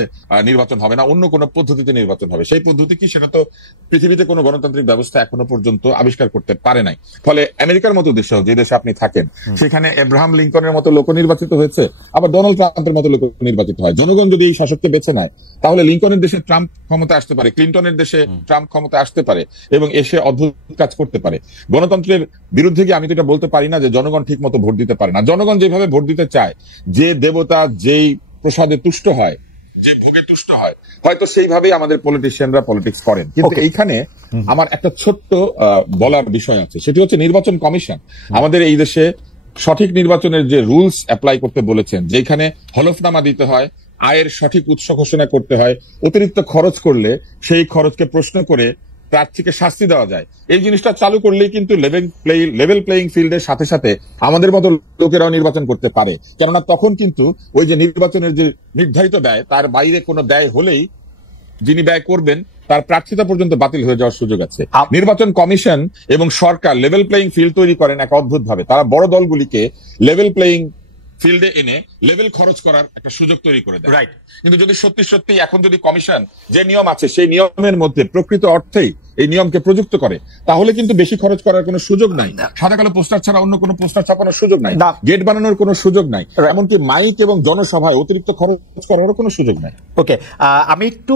নির্বাচন হবে না, অন্য কোনো পদ্ধতিতে নির্বাচন হবে। সেই পদ্ধতি কি, সেটা তো পৃথিবীতে কোনো গণতান্ত্রিক ব্যবস্থা এখনো পর্যন্ত আবিষ্কার করতে পারে নাই। ফলে আমেরিকার মতো দেশে, যে দেশে আপনি থাকেন, সেখানে এব্রাহাম লিঙ্কনের মতো লোক নির্বাচিত হয়েছে, আবার ডোনাল্ড ট্রাম্পের মতো লোক নির্বাচিত হয়। জনগণ যদি এই শাসককে বেছে নেয়, তাহলে লিঙ্কনের দেশে ট্রাম্প ক্ষমতা আসতে পারে, ক্লিন্টনের দেশে ট্রাম্প ক্ষমতা আসতে পারে, এবং এসে অদ্ভুত কাজ করতে পারে। গণতন্ত্রের বিরুদ্ধে গিয়ে আমি তো এটা বলতে পারি না যে জনগণ ঠিক মতো ভোট দিতে পারে না। জনগণ যেভাবে ভোট দিতে চায়, যে দেবতা যেই প্রসাদে তুষ্ট হয়, যে ভোগে তুষ্ট হয়, হয়তো সেইভাবেই আমাদের পলিটিশিয়ানরা পলিটিক্স করেন। কিন্তু এইখানে আমার একটা ছোট্ট বলার বিষয় আছে, সেটি হচ্ছে নির্বাচন কমিশন আমাদের এই দেশে সঠিক নির্বাচনের যে রুলস অ্যাপ্লাই করতে বলেছেন, যেখানে হলফনামা দিতে হয়, আয়ের সঠিক উৎস ঘোষণা করতে হয়, অতিরিক্ত খরচ করলে সেই খরচকে প্রশ্ন করে প্রার্থীকে শাস্তি দেওয়া যায়, এই জিনিসটা চালু করলেই কিন্তু লেভেল প্লেয়িং ফিল্ডের সাথে সাথে আমাদের মতো লোকেরাও নির্বাচন করতে পারে। কেননা তখন কিন্তু ওই যে নির্বাচনের যে নির্ধারিত ব্যয়, তার বাইরে কোনো ব্যয় হলেই যিনি ব্যয় করবেন তার প্রার্থিতা পর্যন্ত বাতিল হয়ে যাওয়ার সুযোগ আছে। নির্বাচন কমিশন এবং সরকার লেভেল প্লেয়িং ফিল্ড তৈরি করেন এক অদ্ভুত ভাবে। তারা বড় দলগুলিকে লেভেল প্লেয়িং ফিল্ডে এনে লেভেল খরচ করার একটা সুযোগ তৈরি করে দেয়। রাইট। কিন্তু যদি সত্যি সত্যি এখন যদি কমিশন যে নিয়ম আছে সেই নিয়মের মধ্যে প্রকৃত অর্থেই এই নিয়মকে প্রযুক্ত করে, তাহলে কিন্তু বেশি খরচ করার কোনো সুযোগ নাই। সাদা কালো পোস্টার ছাড়া অন্য কোনো পোস্টার ছাপানোর সুযোগ নাই, গেট বানানোর কোনো সুযোগ নাই, এমনকি মাইক এবং জনসভায় অতিরিক্ত খরচ করারও কোনো সুযোগ নাই। ওকে, আমি একটু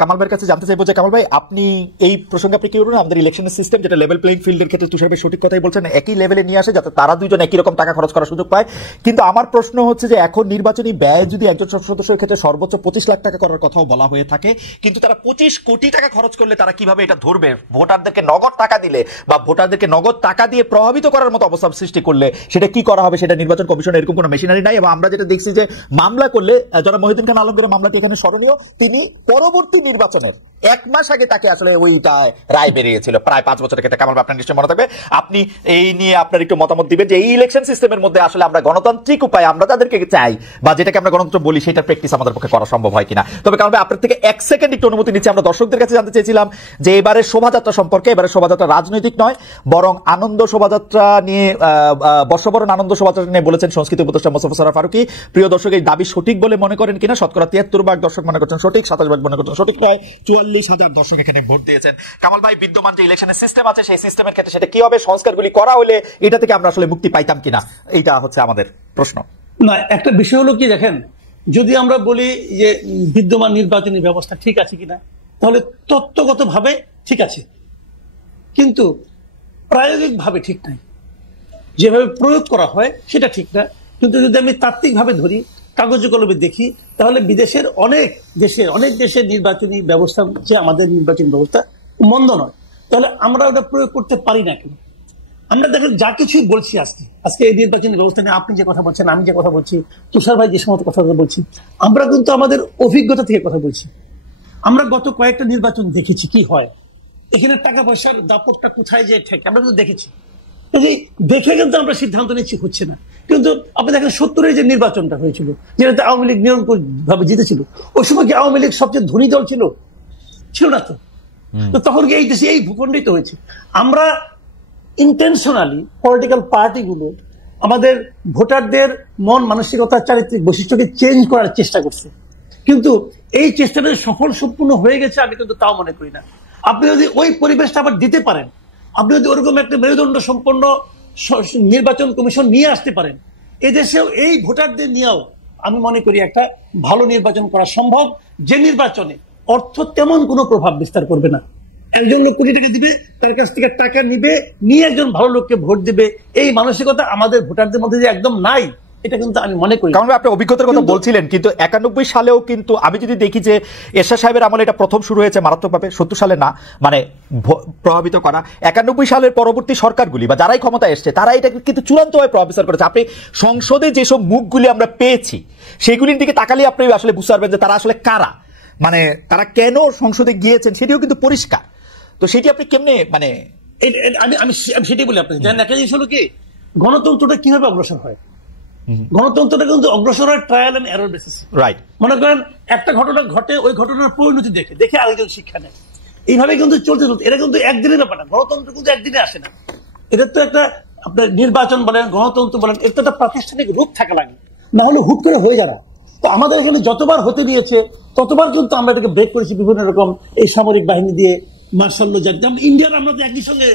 কামাল ভাইয়ের কাছে জানতে চাইবো যে কামাল ভাই, আপনি এই প্রসঙ্গে আপনি কি বলবেন? আমাদের ইলেকশনের সিস্টেম যেটা লেভেল প্লেইং ফিল্ডের ক্ষেত্রে তুষার ভাই সঠিক কথাই বলছেন, একই লেভেলে নিয়ে আসে যাতে তারা দুইজন একই রকম টাকা খরচ করার সুযোগ পায়। কিন্তু আমার প্রশ্ন হচ্ছে যে এখন নির্বাচনী ব্যয় যদি একজন সদস্যের ক্ষেত্রে সর্বোচ্চ 25 লাখ টাকা করার কথাও বলা হয়ে থাকে, কিন্তু তারা 25 কোটি টাকা খরচ করলে তারা কিভাবে এটা ধরবে? ভোটারদেরকে নগদ টাকা দিলে বা ভোটারদেরকে নগদ টাকা দিয়ে প্রভাবিত করার মতো অবস্থা সৃষ্টি করলে সেটা কি করা হবে? সেটা নির্বাচন কমিশনের এরকম কোনো মেশিনারি নাই। এবং আমরা যেটা দেখছি যে মামলা করলে, যারা মহিউদ্দিন খান আলমগীরের মামলাটি এখানে স্মরণীয়, তিনি পরবর্তী নির্বাচনের 1 মাস আগে তাকে আসলে ওইটা রায় বেরিয়েছিল, প্রায় 5 বছরের ক্ষেত্রে। কামাল আপনার নিশ্চয়ই মনে থাকবে, আপনি এই নিয়ে আপনার একটু মতামত দিবেন যে এই ইলেকশন সিস্টেমের মধ্যে আসলে আমরা গণতান্ত্রিক উপায় আমরা তাদেরকে চাই বা যেটাকে আমরা গণতন্ত্র বলি সেটার প্র্যাকটিস আমাদের পক্ষে করা সম্ভব হয় কিনা। তবে কারণ আপনার থেকে 1 সেকেন্ড একটু অনুমতি নিচ্ছি, আমরা দর্শকদের কাছে জানতে চেয়েছিলাম যে এবারের শোভাযাত্রা সম্পর্কে। এবারের শোভাযাত্রা রাজনৈতিক নয়, বরং আনন্দ শোভাযাত্রা নিয়ে, বর্ষবরণ আনন্দ শোভাযাত্রা নিয়ে বলেছেন সংস্কৃতি উপদেষ্টা মোস্তফা সরোয়ার ফারুকী। প্রিয় দর্শক, এই দাবি সঠিক বলে মনে করেন কিনা? শতকরা 73% দর্শক মনে করছেন সঠিক, 27% মনে করছেন সঠিক নয়, 44,000 দর্শক এখানে ভোট দিয়েছেন। কামাল ভাই, বিদ্যমান যে ইলেকশনের সিস্টেম আছে সেই সিস্টেমের ক্ষেত্রে সেটা কি হবে? সংস্কারগুলি করা হলে এটা থেকে আমরা আসলে মুক্তি পাইতাম কিনা, এইটা হচ্ছে আমাদের প্রশ্ন। না, একটা বিষয় হলো কি, দেখেন, যদি আমরা বলি যে বিদ্যমান নির্বাচনী ব্যবস্থা ঠিক আছে কিনা, তাহলে তত্ত্বগতভাবে ঠিক আছে, কিন্তু প্রায়োগিকভাবে ঠিক নাই। যেভাবে প্রয়োগ করা হয় সেটা ঠিক না। কিন্তু যদি আমি তাত্ত্বিকভাবে ধরি, কাগজে কলমে দেখি, তাহলে বিদেশের অনেক দেশের নির্বাচনী ব্যবস্থা যে আমাদের নির্বাচনী ব্যবস্থা মন্দ নয়। তাহলে আমরা ওটা প্রয়োগ করতে পারি না কেন? আমরা দেখেন যা কিছুই বলছি আজকে এই নির্বাচনী ব্যবস্থা নিয়ে আপনি যে কথা বলছেন, আমি যে কথা বলছি, তুষার ভাই যে সমস্ত কথা বলছি, আমরা কিন্তু আমাদের অভিজ্ঞতা থেকে কথা বলছি। আমরা গত কয়েকটা নির্বাচন দেখেছি কি হয়, এখানে টাকা পয়সার দাপটটা কোথায় যে ঠেকে আমরা কিন্তু দেখেছি। দেখে কিন্তু আমরা সিদ্ধান্ত নিচ্ছি হচ্ছে না। কিন্তু আপনি দেখেন 70-এর যে নির্বাচনটা হয়েছিল, যেটাতে আওয়ামী লীগ নিরঙ্কুশ ভাবে জিতেছিল, ওই সময় কি আওয়ামী লীগ সবচেয়ে ধনী দল ছিল না? তো তখন কি এই দেশে এই ভূখণ্ডিত হয়েছে? আমরা ইন্টেনশনালি পলিটিক্যাল পার্টিগুলো আমাদের ভোটারদের মন মানসিকতা, চারিত্রিক বৈশিষ্ট্যকে চেঞ্জ করার চেষ্টা করছে, কিন্তু এই চেষ্টাটা সফল সম্পূর্ণ হয়ে গেছে আমি কিন্তু তাও মনে করি না। আপনি যদি ওই পরিবেশটা আবার দিতে পারেন, আপনি যদি ওরকম একটা মেরুদণ্ড সম্পন্ন নির্বাচন কমিশন নিয়ে আসতে পারেন, এদেশেও এই ভোটারদের নিয়েও আমি মনে করি একটা ভালো নির্বাচন করা সম্ভব, যে নির্বাচনে অর্থ তেমন কোনো প্রভাব বিস্তার করবে না। একজন লোক কোটি টাকা দিবে, তার কাছ থেকে টাকা নিয়ে একজন ভালো লোককে ভোট দিবে, এই মানসিকতা আমাদের ভোটারদের মধ্যে যে একদম নাই, এটা কিন্তু আমি মনে করি। কারণ আপনি অভিজ্ঞতার কথা বলছিলেন, কিন্তু 91 সালেও কিন্তু আমি যদি দেখি যে এরশাদ সাহেবের আমলে এটা প্রথম শুরু হয়েছে মারাত্মকভাবে, 70 সালে না, মানে প্রভাবিত করা। 91 সালের পরবর্তী সরকারগুলি বা যারাই ক্ষমতা এসছে তারা এটা কিন্তু চূড়ান্তভাবে প্রভাবিত করেছে। আপনি সংসদে যেসব মুখগুলি আমরা পেয়েছি সেগুলির দিকে তাকালে আপনি আসলে বুঝতে পারবেন যে তারা আসলে কারা, মানে তারা কেন সংসদে গিয়েছেন সেটিও কিন্তু পরিষ্কার। তো সেটি আপনি কেমনে, মানে আমি সেটাই বলি আপনাকে, জানেন একটা জিনিস হলো কি, গণতন্ত্রটা কিভাবে অগ্রসর হয়? গণতন্ত্রটা কিন্তু অগ্রসর হয় trial and error basis. Right. মনে করেন একটা ঘটনা ঘটে, ওই ঘটনার পরিণতি দেখে আরেকজন শিক্ষা নেয়, এইভাবে কিন্তু চলতে এটা কিন্তু একদিনের ব্যাপার না। গণতন্ত্র কিন্তু একদিনে আসে না। এটা তো একটা আপনার নির্বাচন বলেন, গণতন্ত্র বলেন, এর তো একটা প্রাতিষ্ঠানিক রূপ থাকা লাগে, না হলে হুট করে হয়ে যায় না। তো আমাদের এখানে যতবার হতে দিয়েছে ততবার কিন্তু আমরা এটাকে ব্রেক করেছি বিভিন্ন রকম এই সামরিক বাহিনী দিয়ে, মার্শাল ল, যেমন ইন্ডিয়ার আমরা তো একই সঙ্গে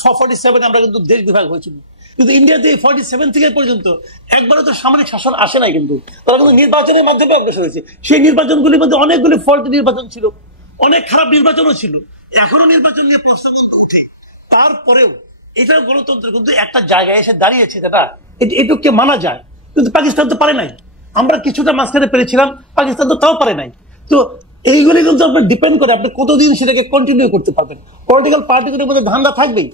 47 আমরা কিন্তু দেশ বিভাগ হয়েছিল, কিন্তু ইন্ডিয়াতে 47 থেকে পর্যন্ত একবারও তো সামরিক শাসন আসে নাই, কিন্তু তারা কিন্তু নির্বাচনের মাধ্যমে অগ্রসর হয়েছে। সেই নির্বাচনগুলির মধ্যে অনেকগুলি ফল্টি নির্বাচন ছিল, অনেক খারাপ নির্বাচনও ছিল, এখনো নির্বাচন নিয়ে প্রশ্ন উঠে। তারপরেও এটা গণতন্ত্র কিন্তু একটা জায়গায় এসে দাঁড়িয়েছে, দাদা এটুককে মানা যায়, কিন্তু পাকিস্তান তো পারে নাই। আমরা কিছুটা মাঝখানে পেরেছিলাম, পাকিস্তান তো তাও পারে নাই। তো এইগুলি কিন্তু আপনার ডিপেন্ড করে আপনি কতদিন সেটাকে কন্টিনিউ করতে পারবেন। পলিটিক্যাল পার্টিগুলোর মধ্যে ধান্দা থাকবেই।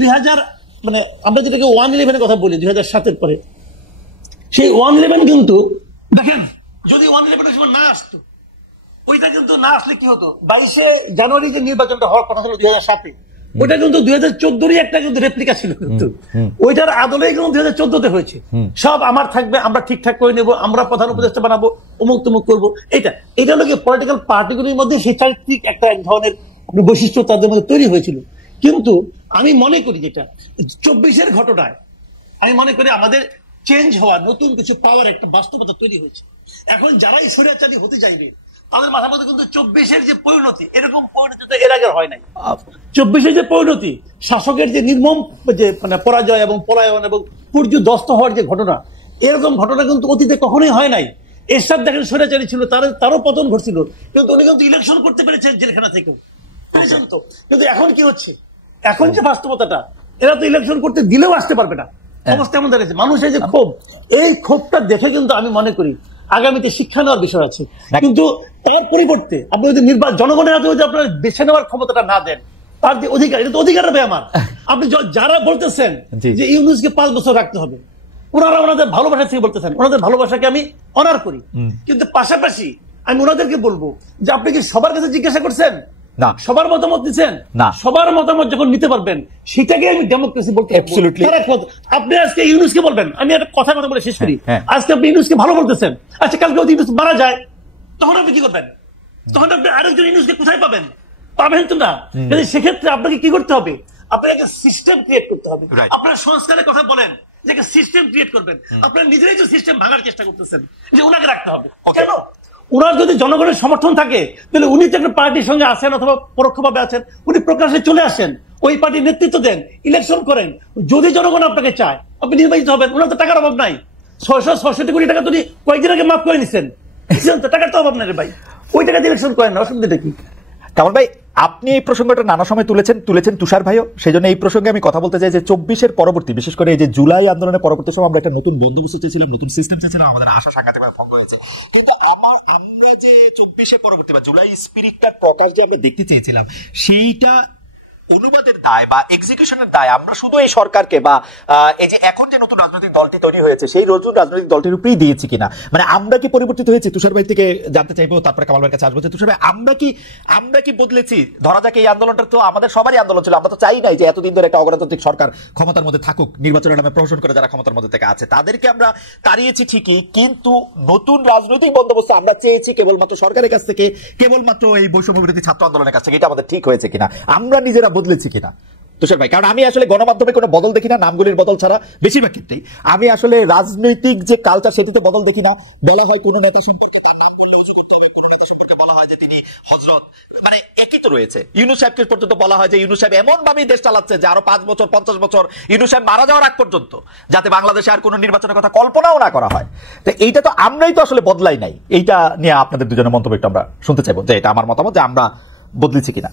2000 মানে আমরা যেটাকে 111 কথা বলি 2007 পরে, সেই 111 কিন্তু দেখেন যদি 111 সময় না আসতো, ওইটা কিন্তু না আসলে কি হতো, 22 জানুয়ারি যে নির্বাচনটা হওয়ার কথা ছিল 2007-এ, ওইটা কিন্তু 2014-ই একটা কিন্তু রেপ্লিকা ছিল, কিন্তু ওইটার আদলেই কিন্তু 2014-তে হয়েছে। সব আমার থাকবে, আমরা ঠিকঠাক করে নেবো, আমরা প্রধান উপদেষ্টা বানাবো, অমুক তমুক করবো। এটা হলো পলিটিক্যাল পার্টিগুলির মধ্যে সেই চারিত্রিক একটা এক ধরনের বৈশিষ্ট্য তাদের মধ্যে তৈরি হয়েছিল। কিন্তু আমি মনে করি যেটা 24-এর ঘটনায় আমি মনে করি আমাদের চেঞ্জ হওয়া, নতুন কিছু পাওয়ার একটা বাস্তবতা তৈরি হয়েছে। এখন যারাই স্বৈরাচারী হতে চাইবে তাদের মাথার মধ্যে কিন্তু 24-এর যে পরিণতি, এরকম পরিণতি তো এর আগে হয় নাই। 24-এর যে পরিণতি, শাসকের যে নির্মম যে মানে পরাজয় এবং পলায়ন এবং পর্যুদস্ত হওয়ার যে ঘটনা, এরকম ঘটনা কিন্তু অতীতে কখনোই হয় নাই। এরশাদ দেখেন স্বৈরাচারী ছিল, তারও পতন ঘটছিল, কিন্তু উনি কিন্তু ইলেকশন করতে পেরেছেন জেলখানা থেকেও, পেরেছেন তো। কিন্তু এখন কি হচ্ছে, এখন যে বাস্তবতাটা, এরা তো ইলেকশন করতে দিলেও আসতে পারবে না, অবস্থা এমন দাঁড়িয়েছে। মানুষের যে ক্ষোভ, এই ক্ষোভটা দেখে কিন্তু আমি মনে করি আগামীতে শিক্ষা নেওয়ার বিষয় আছে। কিন্তু তার পরিবর্তে আপনি যদি জনগণের হাতে যদি আপনার বেছে নেওয়ার ক্ষমতাটা না দেন, তার যে অধিকার, এটা তো অধিকার হবে আমার। আপনি যারা বলতেছেন যে ইউনূসকে 5 বছর রাখতে হবে, ওনারা ওনাদের ভালোবাসা থেকে বলতেছেন, ওনাদের ভালোবাসাকে আমি অনার করি, কিন্তু পাশাপাশি আমি ওনাদেরকে বলবো যে আপনি কি সবার কাছে জিজ্ঞাসা করছেন না, সবার মতামত দিচ্ছেন না, সবার মতামত যখন নিতে পারবেন সেটাকে আমি ডেমোক্রেসি বলতে। আপনি আজকে ইউনূসকে বলবেন, আমি একটা কথা বলে শেষ করি, আজকে আপনি ইউনূসকে ভালো বলতেছেন, আচ্ছা কালকে যদি ইউনূস মারা যায় তখন আপনি কি করবেন? তখন আপনি আরেকজন ইউনূসকে কোথায় পাবেন? পাবেন তো না। সেক্ষেত্রে আপনাকে কি করতে হবে? আপনাকে সিস্টেম ক্রিয়েট করতে হবে। আপনার সংস্কারের কথা বলেন যে সিস্টেম ক্রিয়েট করবেন, আপনারা নিজেরাই তো সিস্টেম ভাঙার চেষ্টা করতেছেন যে ওনাকে রাখতে হবে। কেন? ওনার যদি জনগণের সমর্থন থাকে তাহলে উনি তো একটা পার্টির সঙ্গে আছেন অথবা পরোক্ষভাবে আছেন, উনি প্রকাশ্যে চলে আসেন, ওই পার্টির নেতৃত্ব দেন, ইলেকশন করেন। যদি জনগণ আপনাকে চায় আপনি নির্বাচিত হবেন। ওনার তো টাকার অভাব নাই, 666 কোটি টাকা তো কয়েকদিন আগে মাফ করে নিচ্ছেন, টাকার তো অভাব নাই রে ভাই, ওই টাকাতে ইলেকশন করেন না, অসুবিধাটা কি? কামাল ভাই, আপনি এই প্রসঙ্গটা নানা সময় তুলেছেন তুষার ভাইও, সেই জন্য এই প্রসঙ্গে আমি কথা বলতে চাই যে 24-এর পরবর্তী, বিশেষ করে এই যে জুলাই আন্দোলনের পরবর্তী সময় আমরা একটা নতুন বন্দোবস্ত চেয়েছিলাম, নতুন সিস্টেম চেয়েছিলাম, আমাদের আশা সাংঘাতিকভাবে ভঙ্গ হয়েছে। কিন্তু আমরা যে 24-এর পরবর্তী বা জুলাই স্পিরিটটার প্রকাশ যে আমরা দেখতে চেয়েছিলাম, সেইটা অনুবাদের দায় বা এক্সিকিউশনের দায় আমরা শুধু এই সরকারকে বা এই যে এখন যে নতুন রাজনৈতিক দলটি তৈরি হয়েছে সেই নতুন রাজনৈতিক দলটির উপরেই দিয়েছি কিনা, মানে আমরা কি পরিবর্তিত হয়েছি? তুষার ভাই থেকে জানতে চাইবো, তারপরে কামাল ভাইয়ের কাছে আসবো। তুষার ভাই, আমরা কি বদলেছি? ধরা যাক এই আন্দোলনটা তো আমাদের সবারই আন্দোলন ছিল, আমরা তো চাই নাই যে এতদিন ধরে একটা অগণতান্ত্রিক সরকার ক্ষমতার মধ্যে থাকুক, নির্বাচনের নামে প্রহসন করে যারা ক্ষমতার মধ্যে থেকে আছে তাদেরকে আমরা তাড়িয়েছি ঠিকই, কিন্তু নতুন রাজনৈতিক বন্দোবস্ত আমরা চেয়েছি কেবলমাত্র সরকারের কাছ থেকে, কেবলমাত্র এই বৈষম্য বিরোধী ছাত্র আন্দোলনের কাছ থেকে। এটা আমাদের ঠিক হয়েছে কিনা, আমরা নিজেরা বদলেছি কিনা তুষার ভাই? কারণ আমি আসলে গণমাধ্যমে কোনো বদল দেখি না, নামগুলির বদল ছাড়া বেশিরভাগ ক্ষেত্রেই। আমি আসলে রাজনৈতিক যে কালচার সেটিতে বদল দেখি না। বলা হয় কোন নেতা সম্পর্কে তার নাম বললে উঁচু করতে হবে, কোন নেতা সম্পর্কে বলা হয় যে তিনি হযরত, মানে একই তো রয়েছে। ইউনূস সাহেবকে পর্যন্ত বলা হয় যে ইউনূস সাহেব এমন ভাবেই দেশ চালাচ্ছে যে আরো 5 বছর 50 বছর ইউনূস সাহেব মারা যাওয়ার আগ পর্যন্ত যাতে বাংলাদেশে আর কোনো নির্বাচনের কথা কল্পনাও না করা হয়। তো এইটা তো আমরাই তো আসলে বদলাই নাই। এইটা নিয়ে আপনাদের দুজনের মন্তব্য একটু আমরা শুনতে চাইবো, যে এটা আমার মতামত যে আমরা বদলেছি কিনা।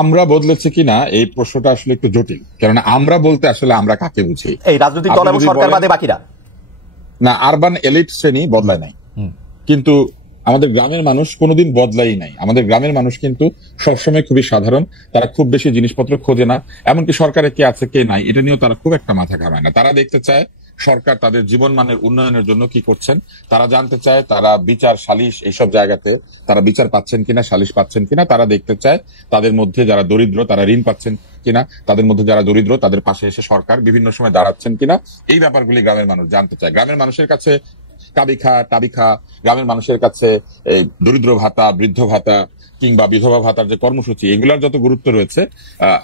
আমরা বদলেছি কিনা এই প্রশ্নটা আসলে একটু জটিল, কারণ আমরা বলতে আসলে আমরা কাকে বুঝি? এই রাজনৈতিক দল এবং সরকার বাদে বাকিরা না, আরবান এলিট শ্রেণী বদলায় নাই, কিন্তু আমাদের গ্রামের মানুষ কোনোদিন বদলাই নাই। আমাদের গ্রামের মানুষ কিন্তু সবসময় খুবই সাধারণ, তারা খুব বেশি জিনিসপত্র খোঁজে না, এমনকি সরকারে কে আছে কে নাই এটা নিয়েও তারা খুব একটা মাথা ঘামায় না। তারা দেখতে চায় সরকার তাদের জীবন মানের উন্নয়নের জন্য কি করছেন, তারা জানতে চায় তারা বিচার সালিশ এইসব জায়গাতে তারা বিচার পাচ্ছেন কিনা, সালিশ পাচ্ছেন কিনা, তারা দেখতে চায় তাদের মধ্যে যারা দরিদ্র তারা ঋণ পাচ্ছেন কিনা, তাদের মধ্যে যারা দরিদ্র তাদের পাশে এসে সরকার বিভিন্ন সময় দাঁড়াচ্ছেন কিনা, এই ব্যাপারগুলি গ্রামের মানুষ জানতে চায়। গ্রামের মানুষের কাছে টাবিখা, গ্রামের মানুষের কাছে দরিদ্র ভাতা, বৃদ্ধ ভাতা কিংবা বিধবা ভাতার যে কর্মসূচি, এগুলোর যত গুরুত্ব রয়েছে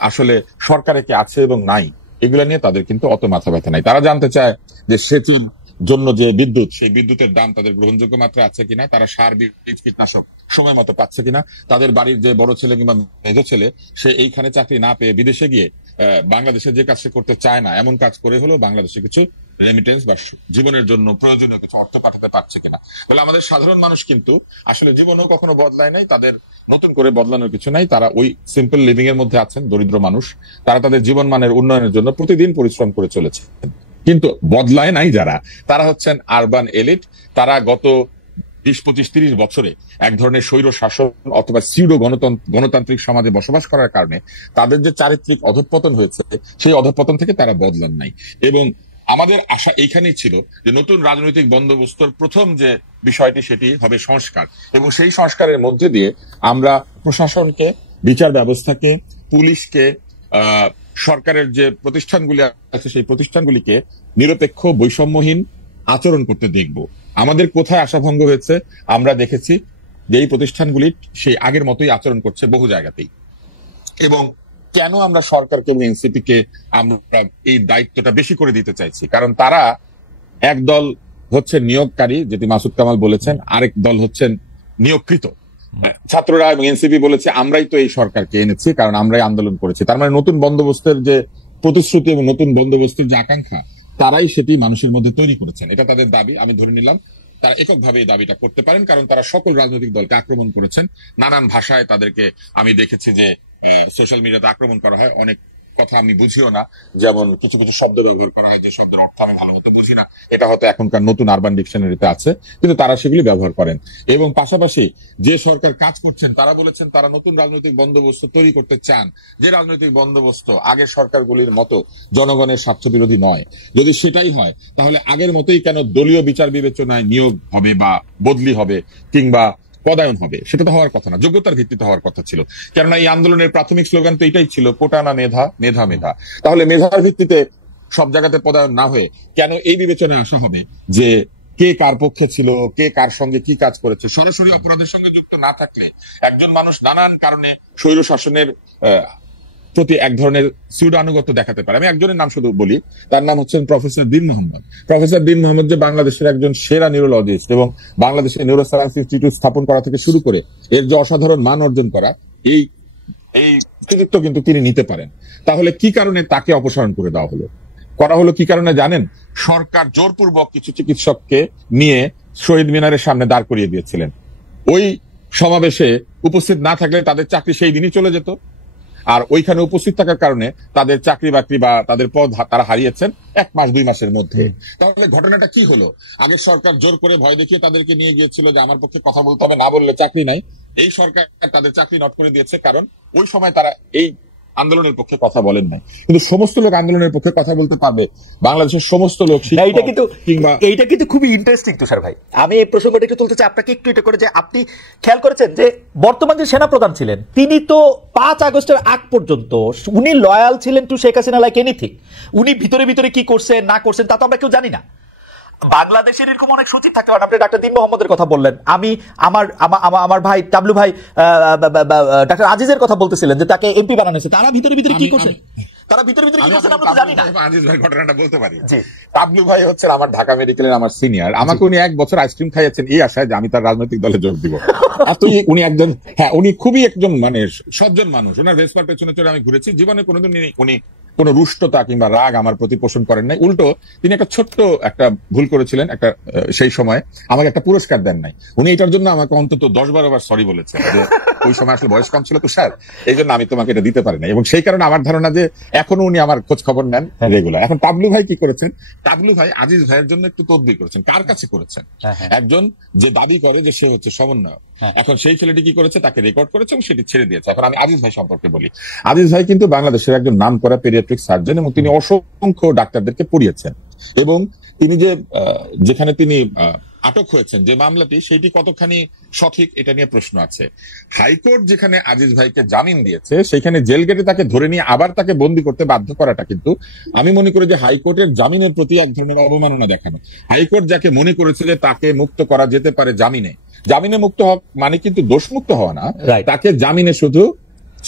আসলে সরকারে কি আছে এবং নাই এগুলা নিয়ে তাদের কিন্তু অত মাথা ব্যথা নাই। তারা জানতে চায় যে সেচের জন্য যে বিদ্যুৎ, সেই বিদ্যুতের দাম তাদের গ্রহণযোগ্য মাত্রায় আছে কিনা, তারা সার বীজ কীটনাশক সময় মতো পাচ্ছে কিনা, তাদের বাড়ির যে বড় ছেলে কিংবা মেজ ছেলে সে এইখানে চাকরি না পেয়ে বিদেশে গিয়ে বাংলাদেশে যে কাজ সে করতে চায় না এমন কাজ করে হলেও বাংলাদেশে কিছু রেমিটেন্স বা জীবনের জন্য প্রয়োজনীয় কিছু অর্থ পাঠাতে পারছে কিনা। বলে আমাদের সাধারণ মানুষ কিন্তু আসলে জীবনও কখনো বদলায় নাই, তাদের নতুন করে বদলানোর কিছু নাই, তারা ওই সিম্পল লিভিং এর মধ্যে আছেন। দরিদ্র মানুষ তারা তাদের জীবন মানের উন্নয়নের জন্য প্রতিদিন পরিশ্রম করে চলেছে। কিন্তু বদলায় নাই যারা, তারা হচ্ছেন আরবান এলিট। তারা গত 20, 25, 30 বছরে এক ধরনের স্বৈর শাসন অথবা সিউডো গণতান্ত্রিক সমাজে বসবাস করার কারণে তাদের যে চারিত্রিক অধঃপতন হয়েছে, সেই অধঃপতন থেকে তারা বদলান নাই। এবং আমাদের আশা এইখানেই ছিল যে নতুন রাজনৈতিক বন্দোবস্তর প্রথম যে বিষয়টি সেটি হবে সংস্কার, এবং সেই সংস্কারের মধ্যে দিয়ে আমরা প্রশাসনকে, বিচার ব্যবস্থাকে, পুলিশকে, সরকারের যে প্রতিষ্ঠানগুলি আছে সেই প্রতিষ্ঠানগুলিকে নিরপেক্ষ, বৈষম্যহীন আচরণ করতে দেখব। আমাদের কোথায় আশাভঙ্গ হয়েছে আমরা দেখেছি যে এই প্রতিষ্ঠানগুলি সেই আগের মতোই আচরণ করছে বহু জায়গাতেই। এবং কেন আমরা সরকারকে এবং এনসিপি কে আমরা এই দায়িত্বটা বেশি করে দিতে চাইছি, কারণ তারা একদল হচ্ছে নিয়োগকারী, যেটি মাসুদ কামাল বলেছেন, আরেক দল হচ্ছেন নিয়োগকৃত। ছাত্ররা এবং এনসিপি বলেছে আমরাই তো এই সরকারকে এনেছি, কারণ আমরাই আন্দোলন করেছি। তার মানে নতুন বন্দোবস্তের যে প্রতিশ্রুতি এবং নতুন বন্দোবস্তের যে আকাঙ্ক্ষা, তারাই সেটি মানুষের মধ্যে তৈরি করেছেন। এটা তাদের দাবি, আমি ধরে নিলাম তারা এককভাবে এই দাবিটা করতে পারেন, কারণ তারা সকল রাজনৈতিক দলকে আক্রমণ করেছেন। নানান ভাষায় তাদেরকে আমি দেখেছি যে সোশ্যাল মিডিয়াতে আক্রমণ করা হয়। অনেক কথা আমি বুঝিও না, যেমন কিছু কিছু শব্দ ব্যবহার করা হয় যে শব্দের অর্থ আমি ভালো মতো বুঝি না, এটা হয়তো এখনকার নতুন আরবান ডিকশনারিতে আছে, কিন্তু তারা সেগুলি ব্যবহার করেন। এবং পাশাপাশি যে সরকার কাজ করছেন তারা বলেছেন তারা নতুন রাজনৈতিক বন্দোবস্ত তৈরি করতে চান, যে রাজনৈতিক বন্দোবস্ত আগের সরকারগুলির মতো জনগণের স্বার্থ বিরোধী নয়। যদি সেটাই হয় তাহলে আগের মতোই কেন দলীয় বিচার বিবেচনায় নিয়োগ হবে বা বদলি হবে কিংবা পদায়ন হবে? সেটা তো হওয়ার কথা না, যোগ্যতার ভিত্তিতে হওয়ার কথা ছিল। কেননা এই আন্দোলনের প্রাথমিক স্লোগান তো এটাই ছিল, কোটা না মেধা, মেধা মেধা। তাহলে মেধার ভিত্তিতে সব জায়গাতে পদায়ন না হয়ে কেন এই বিবেচনায় আসা হবে যে কে কার পক্ষে ছিল, কে কার সঙ্গে কি কাজ করেছে? সরাসরি অপরাধের সঙ্গে যুক্ত না থাকলে একজন মানুষ নানান কারণে স্বৈর শাসনের প্রতি এক ধরনের সিউডো আনুগত্য দেখাতে পারে। আমি একজনের নাম শুধু বলি, তার নাম হচ্ছেন প্রফেসর দীন মোহাম্মদ। প্রফেসর দীন মোহাম্মদ যে বাংলাদেশের একজন সেরা নিউরোলজিস্ট এবং বাংলাদেশের নিউরোসায়েন্স ইনস্টিটিউট স্থাপন করা থেকে শুরু করে এর যে অসাধারণ মান অর্জন করা, এই কৃতিত্ব কিন্তু তিনি নিতে পারেন। তাহলে কি কারণে তাকে অপসারণ করে দেওয়া হলো? করা হলো কি কারণে জানেন? সরকার জোরপূর্বক কিছু চিকিৎসককে নিয়ে শহীদ মিনারের সামনে দাঁড় করিয়ে দিয়েছিলেন। ওই সমাবেশে উপস্থিত না থাকলে তাদের চাকরি সেই দিনই চলে যেত, আর ওইখানে উপস্থিত থাকার কারণে তাদের চাকরি বাকরি বা তাদের পদ তারা হারিয়েছেন 1 মাস 2 মাসের মধ্যে। তাহলে ঘটনাটা কি হলো? আগে সরকার জোর করে ভয় দেখিয়ে তাদেরকে নিয়ে গিয়েছিল যে আমার পক্ষে কথা বলতে হবে, না বললে চাকরি নাই। এই সরকার তাদের চাকরি নট করে দিয়েছে, কারণ ওই সময় তারা এই আন্দোলনের পক্ষে কথা বলেন না। কিন্তু সমস্ত লোক আন্দোলনের পক্ষে কথা বলতে পারবে, বাংলাদেশের সমস্ত লোক। এইটা কিন্তু খুবই ইন্টারেস্টিং তুষার ভাই। আমি এই প্রসঙ্গটা একটু তুলতে চাই আপনাকে একটু এটা করে, যে আপনি খেয়াল করেছেন যে বর্তমান যে সেনাপ্রধান ছিলেন তিনি তো 5 আগস্টের আগ পর্যন্ত উনি লয়াল ছিলেন to Sheikh Hasina like anything. উনি ভিতরে ভিতরে কি করছেন না করছেন তা তো আমরা কেউ জানি না। বাংলাদেশের এরকম অনেক সচিব থাকতে পারেন। আপনি ডাক্তার দীন মোহাম্মদের কথা বললেন, আমি আমার ভাই টাবলু ভাই ডাক্তার আজিজের কথা বলতেছিলেন যে তাকে এমপি বানানো হয়েছে। তারা ভিতরে ভিতরে কি করছে, তারা ভিতরে ভিতরে কি করছে আমরা তো জানি না। আজিজ ভাই ঘটনাটা বলতে পারি। টাবলু ভাই হচ্ছেন আমার ঢাকা মেডিকেলের আমার সিনিয়র। আমাকে উনি 1 বছর আইসক্রিম খাইয়েছেন এই আশায় যে আমি তার রাজনৈতিক দলে যোগ দিব। এতই উনি একজন, উনি খুবই একজন মানে সজ্জন মানুষ। ওনার ভেসপার পেছনে চড়ে আমি ঘুরেছি। জীবনে কোনোদিন উনি কোন রুষ্টতা কিংবা রাগ আমার প্রতি পোষণ করেন নাই। উল্টো তিনি একটা ছোট্ট একটা ভুল করেছিলেন, একটা সেই সময় আমাকে একটা পুরস্কার দেন নাই। উনি এটার জন্য আমাকে অন্তত 10-12 বার সরি বলেছেন যে ওই সময় আসলে বয়স কম ছিল তো স্যার, এই জন্য আমি তোমাকে এটা দিতে পারি না। এবং সেই কারণে আমার ধারণা যে এখনো উনি আমার খোঁজ খবর নেন রেগুলার। এখন টাবলু ভাই কি করেছেন? টাবলু ভাই আজিজ ভাইয়ের জন্য একটু তদবির করেছেন। কার কাছে করেছেন? একজন যে দাবি করে যে সে হচ্ছে সমন্বয়ক। এখন সেই ছেলেটি কি করেছে? তাকে রেকর্ড করেছে এবং সেটি ছেড়ে দিয়েছে। এখন আমি আজিজ ভাই সম্পর্কে বলি। আজিজ ভাই কিন্তু বাংলাদেশের একজন নাম করা পেডিয়াট্রিক সার্জন এবং তিনি অসংখ্য ডাক্তারদেরকে পড়িয়েছেন। এবং তিনি যেখানে তিনি আটক হয়েছেন যে মামলাটি, সেটি কতখানি সঠিক এটা নিয়ে প্রশ্ন আছে। হাইকোর্ট যেখানে আজিজ ভাইকে জামিন দিয়েছে সেখানে জেল গেটে তাকে ধরে নিয়ে আবার তাকে বন্দী করতে বাধ্য করাটা কিন্তু আমি মনে করি যে হাইকোর্টের জামিনের প্রতি এক ধরনের অবমাননা দেখানো। হাইকোর্ট যাকে মনে করেছে যে তাকে মুক্ত করা যেতে পারে জামিনে মুক্ত হওয়া মানে কিন্তু দোষমুক্ত হওয়া না, তাকে জামিনে শুধু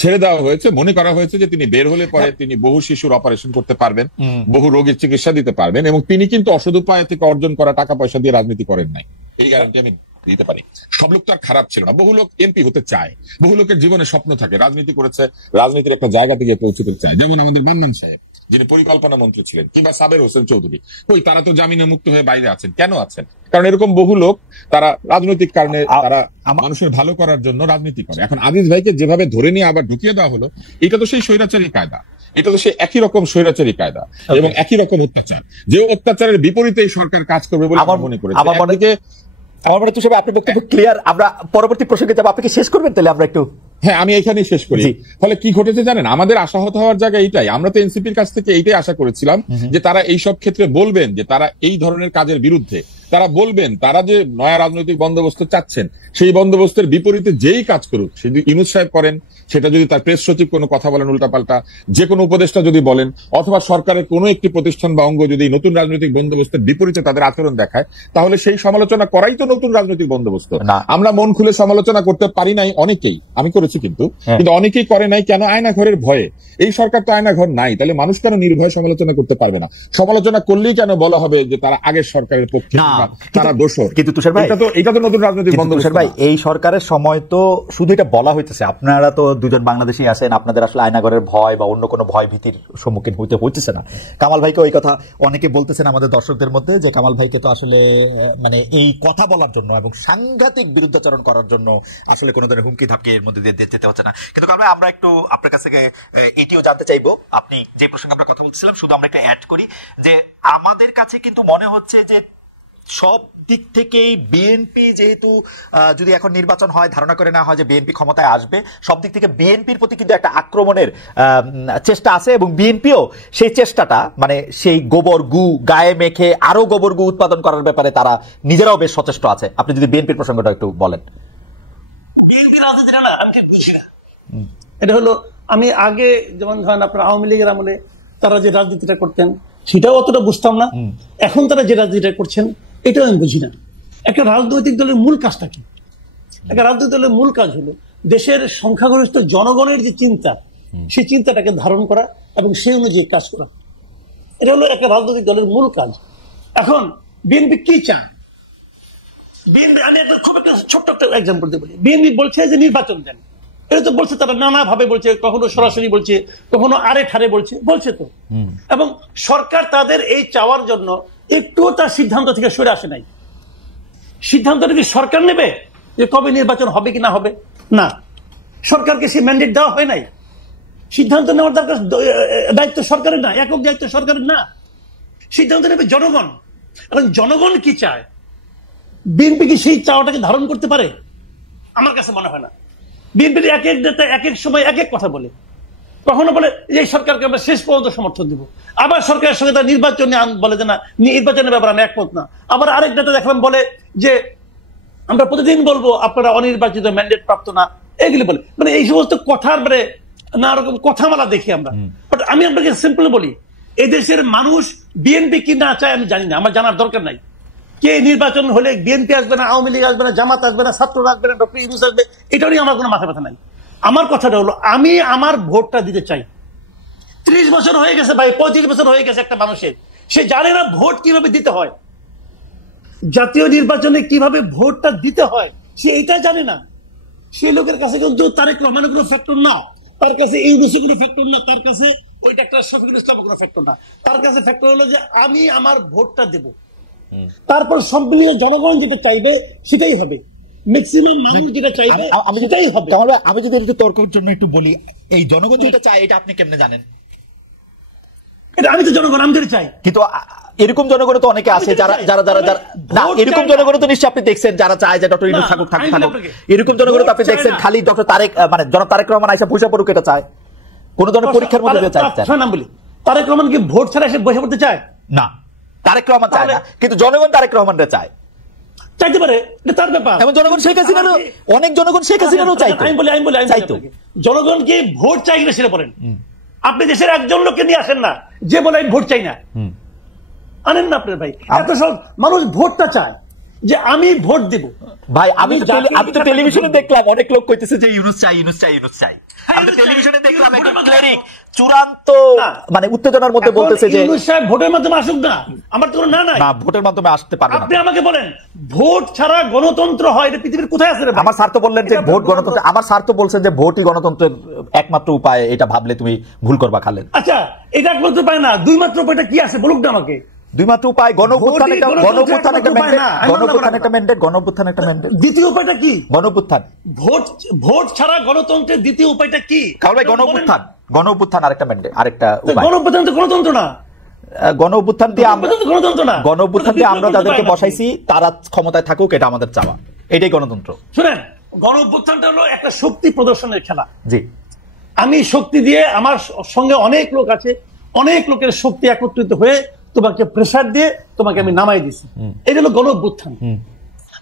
ছেড়ে দেওয়া হয়েছে। মনে করা হয়েছে যে তিনি বের হলে পরে তিনি বহু শিশুর অপারেশন করতে পারবেন, বহু রোগীর চিকিৎসা দিতে পারবেন, এবং তিনি কিন্তু অসৎ উপায় থেকে অর্জন করা টাকা পয়সা দিয়ে রাজনীতি করেন নাই, এই গ্যারান্টি আমি দিতে পারি। সব লোক তো আর খারাপ ছিল না, বহু লোক এমপি হতে চায়, বহু লোকের জীবনে স্বপ্ন থাকে, রাজনীতি করেছে, রাজনীতির একটা জায়গাতে গিয়ে পৌঁছতে চায়। যেমন আমাদের মান্নান সাহেব যিনি পরিকল্পনা মন্ত্রী ছিলেন, কিংবা সাবের হোসেন চৌধুরী, কই তারা তো জামিনে মুক্ত হয়ে বাইরে আছেন। কেন আছেন? কারণ এরকম বহু লোক তারা রাজনৈতিক কারণে তারা মানুষের ভালো করার জন্য রাজনীতি করে। এখন আজিজ ভাইকে যেভাবে ধরে নিয়ে আবার ঢুকিয়ে দেওয়া হলো, এটা তো সেই স্বৈরাচারী কায়দা। এটা তো সে একই রকম স্বৈরাচারী কায়দা এবং একই রকম অত্যাচার, যে অত্যাচারের বিপরীতে এই সরকার কাজ করবে বলে আমার মনে করেছে। আমার মনে তুষার ভাই, আপনার বক্তব্য ক্লিয়ার। আমরা পরবর্তী প্রসঙ্গে যাবো, আপনি কি শেষ করবেন তাহলে? আমরা একটু হ্যাঁ, আমি এখানেই শেষ করি। ফলে কি ঘটেছে জানেন, আমাদের আশাহত হওয়ার জায়গা এইটাই। আমরা তো এনসিপির কাছ থেকে এইটাই আশা করেছিলাম যে তারা এই সব ক্ষেত্রে বলবেন যে তারা এই ধরনের কাজের বিরুদ্ধে, তারা বলবেন তারা যে নয়া রাজনৈতিক বন্দোবস্ত চাচ্ছেন সেই বন্দোবস্তের বিপরীতে যেই কাজ করুক, যদি ইউনূস সাহেব করেন, সেটা যদি তার প্রেস সচিব কোনো কথা বলেন উল্টাপাল্টা, যে কোনো উপদেষ্টা যদি বলেন, অথবা সরকারের কোনো একটি প্রতিষ্ঠান বা অঙ্গ যদি নতুন রাজনৈতিক বন্দোবস্তের বিপরীতে তাদের আচরণ দেখায়, তাহলে সেই সমালোচনা করাই তো নতুন রাজনৈতিক বন্দোবস্ত। আমরা মন খুলে সমালোচনা করতে পারি নাই, অনেকেই, আমি করেছি কিন্তু অনেকেই করে নাই। কেন? আয়নাঘরের ভয়ে। এই সরকার তো আয়নাঘর নাই, তাহলে মানুষ কেন নির্ভয়ে সমালোচনা করতে পারবে না? সমালোচনা করলেই কেন বলা হবে যে তারা আগের সরকারের পক্ষে, তারা দোষর? কিন্তু তুষার ভাই, এটা তো নতুন রাজনৈতিক বন্দোবস্ত ভাই। এই সরকারের সময় তো শুধু এটা বলা হইতেছে, আপনারা তো দুজন বাংলাদেশী আছেন, আপনাদের আসলে আয়নাঘরের ভয় বা অন্য কোনো ভয় ভীতির সম্মুখীন হইতেছে না। কামাল ভাইকে ওই কথা অনেকে বলতেছেন আমাদের দর্শকদের মধ্যে, যে কামাল ভাইকে তো আসলে মানে এই কথা বলার জন্য এবং সাংঘাতিক বিরুদ্ধাচরণ করার জন্য আসলে কোনো ধরনের হুমকি ধাপকি এর মধ্যে দিয়ে যেতে হচ্ছে না। কিন্তু কামাল ভাই, আমরা একটু আপনার কাছ থেকে এটিও জানতে চাইবো, আপনি যে প্রসঙ্গে আমরা কথা বলছিলাম, শুধু আমরা একটা অ্যাড করি যে আমাদের কাছে কিন্তু মনে হচ্ছে যে সব দিক থেকেই বিএনপি, যেহেতু যদি এখন নির্বাচন হয়, ধারণা করে না হয় যে বিএনপি ক্ষমতায় আসবে, সব দিক থেকে বিএনপির প্রতি কিন্তু একটা আক্রমণের চেষ্টা আছে, এবং বিএনপিও সেই চেষ্টাটা মানে সেই গোবর গু গায়ে মেখে আরো গোবর গু উৎপাদন করার ব্যাপারে তারা নিজেরাও বেশ সচেষ্ট আছে। আপনি যদি বিএনপির প্রসঙ্গটা একটু বলেন। বিএনপি রাজনীতিটা না আমি ঠিক বুঝি না। এটা হলো, আমি আগে যেমন ধরেন আপনার আওয়ামী লীগের আমলে তারা যে রাজনীতিটা করতেন সেটাও অতটা বুঝতাম না, এখন তারা যে রাজনীতিটা করছেন এটাও আমি বুঝি না। একটা রাজনৈতিক দলের মূল কাজটা কি? একটা রাজনৈতিক দলের মূল কাজ হলো দেশের সংখ্যাগরিষ্ঠ জনগণের যে চিন্তা, সেই চিন্তাটাকে ধারণ করা এবং সেই অনুযায়ী কাজ করা। এটা হলো একটা রাজনৈতিক দলের মূল কাজ। এখন বিএনপি কি চান? বিএনপি, আমি একটা খুব একটা ছোট্ট একটা এক্সাম্পল দিয়ে বলি। বিএনপি বলছে যে নির্বাচন দেন, এটা তো বলছে তারা নানা ভাবে বলছে, কখনো সরাসরি বলছে, কখনো আরে ঠারে বলছে তো। এবং সরকার তাদের এই চাওয়ার জন্য একটুও তার সিদ্ধান্ত থেকে সরে আসে নাই। সিদ্ধান্তটা কি সরকার নেবে যে কবে নির্বাচন হবে কি না হবে? না, সরকারকে সেই ম্যান্ডেট দেওয়া হয় নাই। সিদ্ধান্ত নেওয়ার দায়িত্ব সরকারের না, একক দায়িত্ব সরকারের না, সিদ্ধান্ত নেবে জনগণ। এখন জনগণ কি চায়, বিএনপি কি সেই চাওয়াটাকে ধারণ করতে পারে? আমার কাছে মনে হয় না। বিএনপির এক এক নেতা এক এক সময় এক এক কথা বলে, কখনো বলে যে এই সরকারকে আমরা শেষ পর্যন্ত সমর্থন দিব, আবার সরকারের সঙ্গে তার নির্বাচন বলে যে না, নির্বাচনের ব্যাপারে আমি একমত না। আবার আরেক নেতা দেখলাম বলে যে আমরা প্রতিদিন বলবো আপনারা অনির্বাচিত, ম্যান্ডেট প্রাপ্ত না, এগুলি বলে। মানে এই সমস্ত কথার মানে নানা রকম কথামালা দেখি আমরা। বাট আমি আপনাকে সিম্পল বলি, এই দেশের মানুষ বিএনপি কি না চায় আমি জানি না, আমার জানার দরকার নাই। কে নির্বাচন হলে বিএনপি আসবে না, আওয়ামী লীগ আসবে না, জামাত আসবে না, ছাত্ররা আসবে না, ডক্টর ইউনূস আসবে, এটা নিয়ে আমার কোনো মাথা ব্যথা নাই। আমার কথাটা হলো, আমি আমার ভোটটা দিতে চাই। 30 বছর হয়ে গেছে ভাই, 35 বছর হয়ে গেছে একটা মানুষের, সে জানে না ভোট কিভাবে দিতে হয়, জাতীয় নির্বাচনে কিভাবে ভোটটা দিতে হয় সে এটা জানে না। সেই লোকের কাছে কিন্তু তারেক রহমানের কোনো ফ্যাক্টর না, তার কাছে ইউনূসের কোনো ফ্যাক্টর না, তার কাছে ওই ডাক্তার শফিকুল ইসলামের কোনো ফ্যাক্টর না। তার কাছে ফ্যাক্টর হলো যে আমি আমার ভোটটা দেব, তারপর সম্পূর্ণ জনগণ যেটা চাইবে সেটাই হবে, ম্যাক্সিমাম মানুষ যেটা চাইবে সেটাই হবে। আমি যদি একটু তর্কের জন্য একটু বলি, এই জনগণ যেটা চায় এটা আপনি কেমনে জানেন? এটা আমি তো জনগণ, আমি যেটা চাই। কিন্তু এরকম জনগণ তো অনেকে আছে যারা যারা যারা না, এরকম জনগণ তো নিশ্চয়ই আপনি দেখছেন যারা চায় যে ডক্টর ইউনূস থাকুক। এরকম জনগণ তো আপনি দেখছেন খালি ডক্টর তারেক মানে জনাব তারেক রহমান আইসা পয়সা পড়ুক এটা চায়, কোন ধরনের পরীক্ষার মধ্যে চায় না। বলি তারেক রহমান কি ভোট ছাড়া এসে বসে পড়তে চায়? না, তারেক রহমান চায় না, কিন্তু জনগণ তারেক রহমানরে চায়, চাইতে পারে, এটা তার ব্যাপার। এবং জনগণ শেখ হাসিনারও, অনেক জনগণ শেখ হাসিনারও চাইতো। আমি বলি চাইতো। জনগণ কি ভোট চাই কিনা সেটা বলেন। আপনি দেশের একজন লোককে নিয়ে আসেন না যে বলে ভোট চাই না, আনেন না আপনার ভাই। এত সব মানুষ ভোটটা চায় যে আমি ভোট দেব। ভাই আমি তো টেলিভিশনে দেখলাম অনেক লোক কইতেছে যে ইউনূস চাই, ইউনূস চাই, ইউনূস চাই। আমি টেলিভিশনে দেখলাম একটা ক্লিনিক চূড়ান্ত মানে উত্তেজনার মধ্যে বলতেছে যে ইউনূস সাহেব ভোটের মাধ্যমে আসুক না, আমার তো না নাই, না ভোটের মাধ্যমে আসতে পারবে না। আপনি আমাকে বলেন ভোট ছাড়া গণতন্ত্র হয় এটা পৃথিবীর কোথায় আছে রে? আমার স্যার তো বললেন যে ভোট গণতন্ত্র, আমার স্যার তো বলছেন যে ভোটই গণতন্ত্রের একমাত্র উপায়, এটা ভাবলে তুমি ভুল করবা খালেদ। আচ্ছা, এটা একমাত্র উপায় না, দুই মাত্র উপায়টা কি আছে বলুক না আমাকে। দুই মাত্র উপায়, গণঅভ্যুত্থান একটা ম্যান্ডেট। দ্বিতীয় উপায়টা কি? গণঅভ্যুত্থান। ভোট ছাড়া গণতন্ত্রের দ্বিতীয় উপায়টা কি? কারণ ভাই গণঅভ্যুত্থান গণ অভ্যুত্থান আরেকটা গণ অভ্যুত্থান তো গণতন্ত্র না। গণ অভ্যুত্থান দিয়ে আমরা তাদেরকে বসাইছি, তারা ক্ষমতায় থাকুক, এটা আমাদের চাওয়া, এটাই গণতন্ত্র। শুনেন, গণ অভ্যুত্থানটা হলো একটা শক্তি প্রদর্শনের খেলা। জি, আমি শক্তি দিয়ে, আমার সঙ্গে অনেক লোক আছে, অনেক লোকের শক্তি একত্রিত হয়ে তোমাকে প্রেসার দিয়ে তোমাকে আমি নামাই দিছি, এটা হলো গণ অভ্যুত্থান।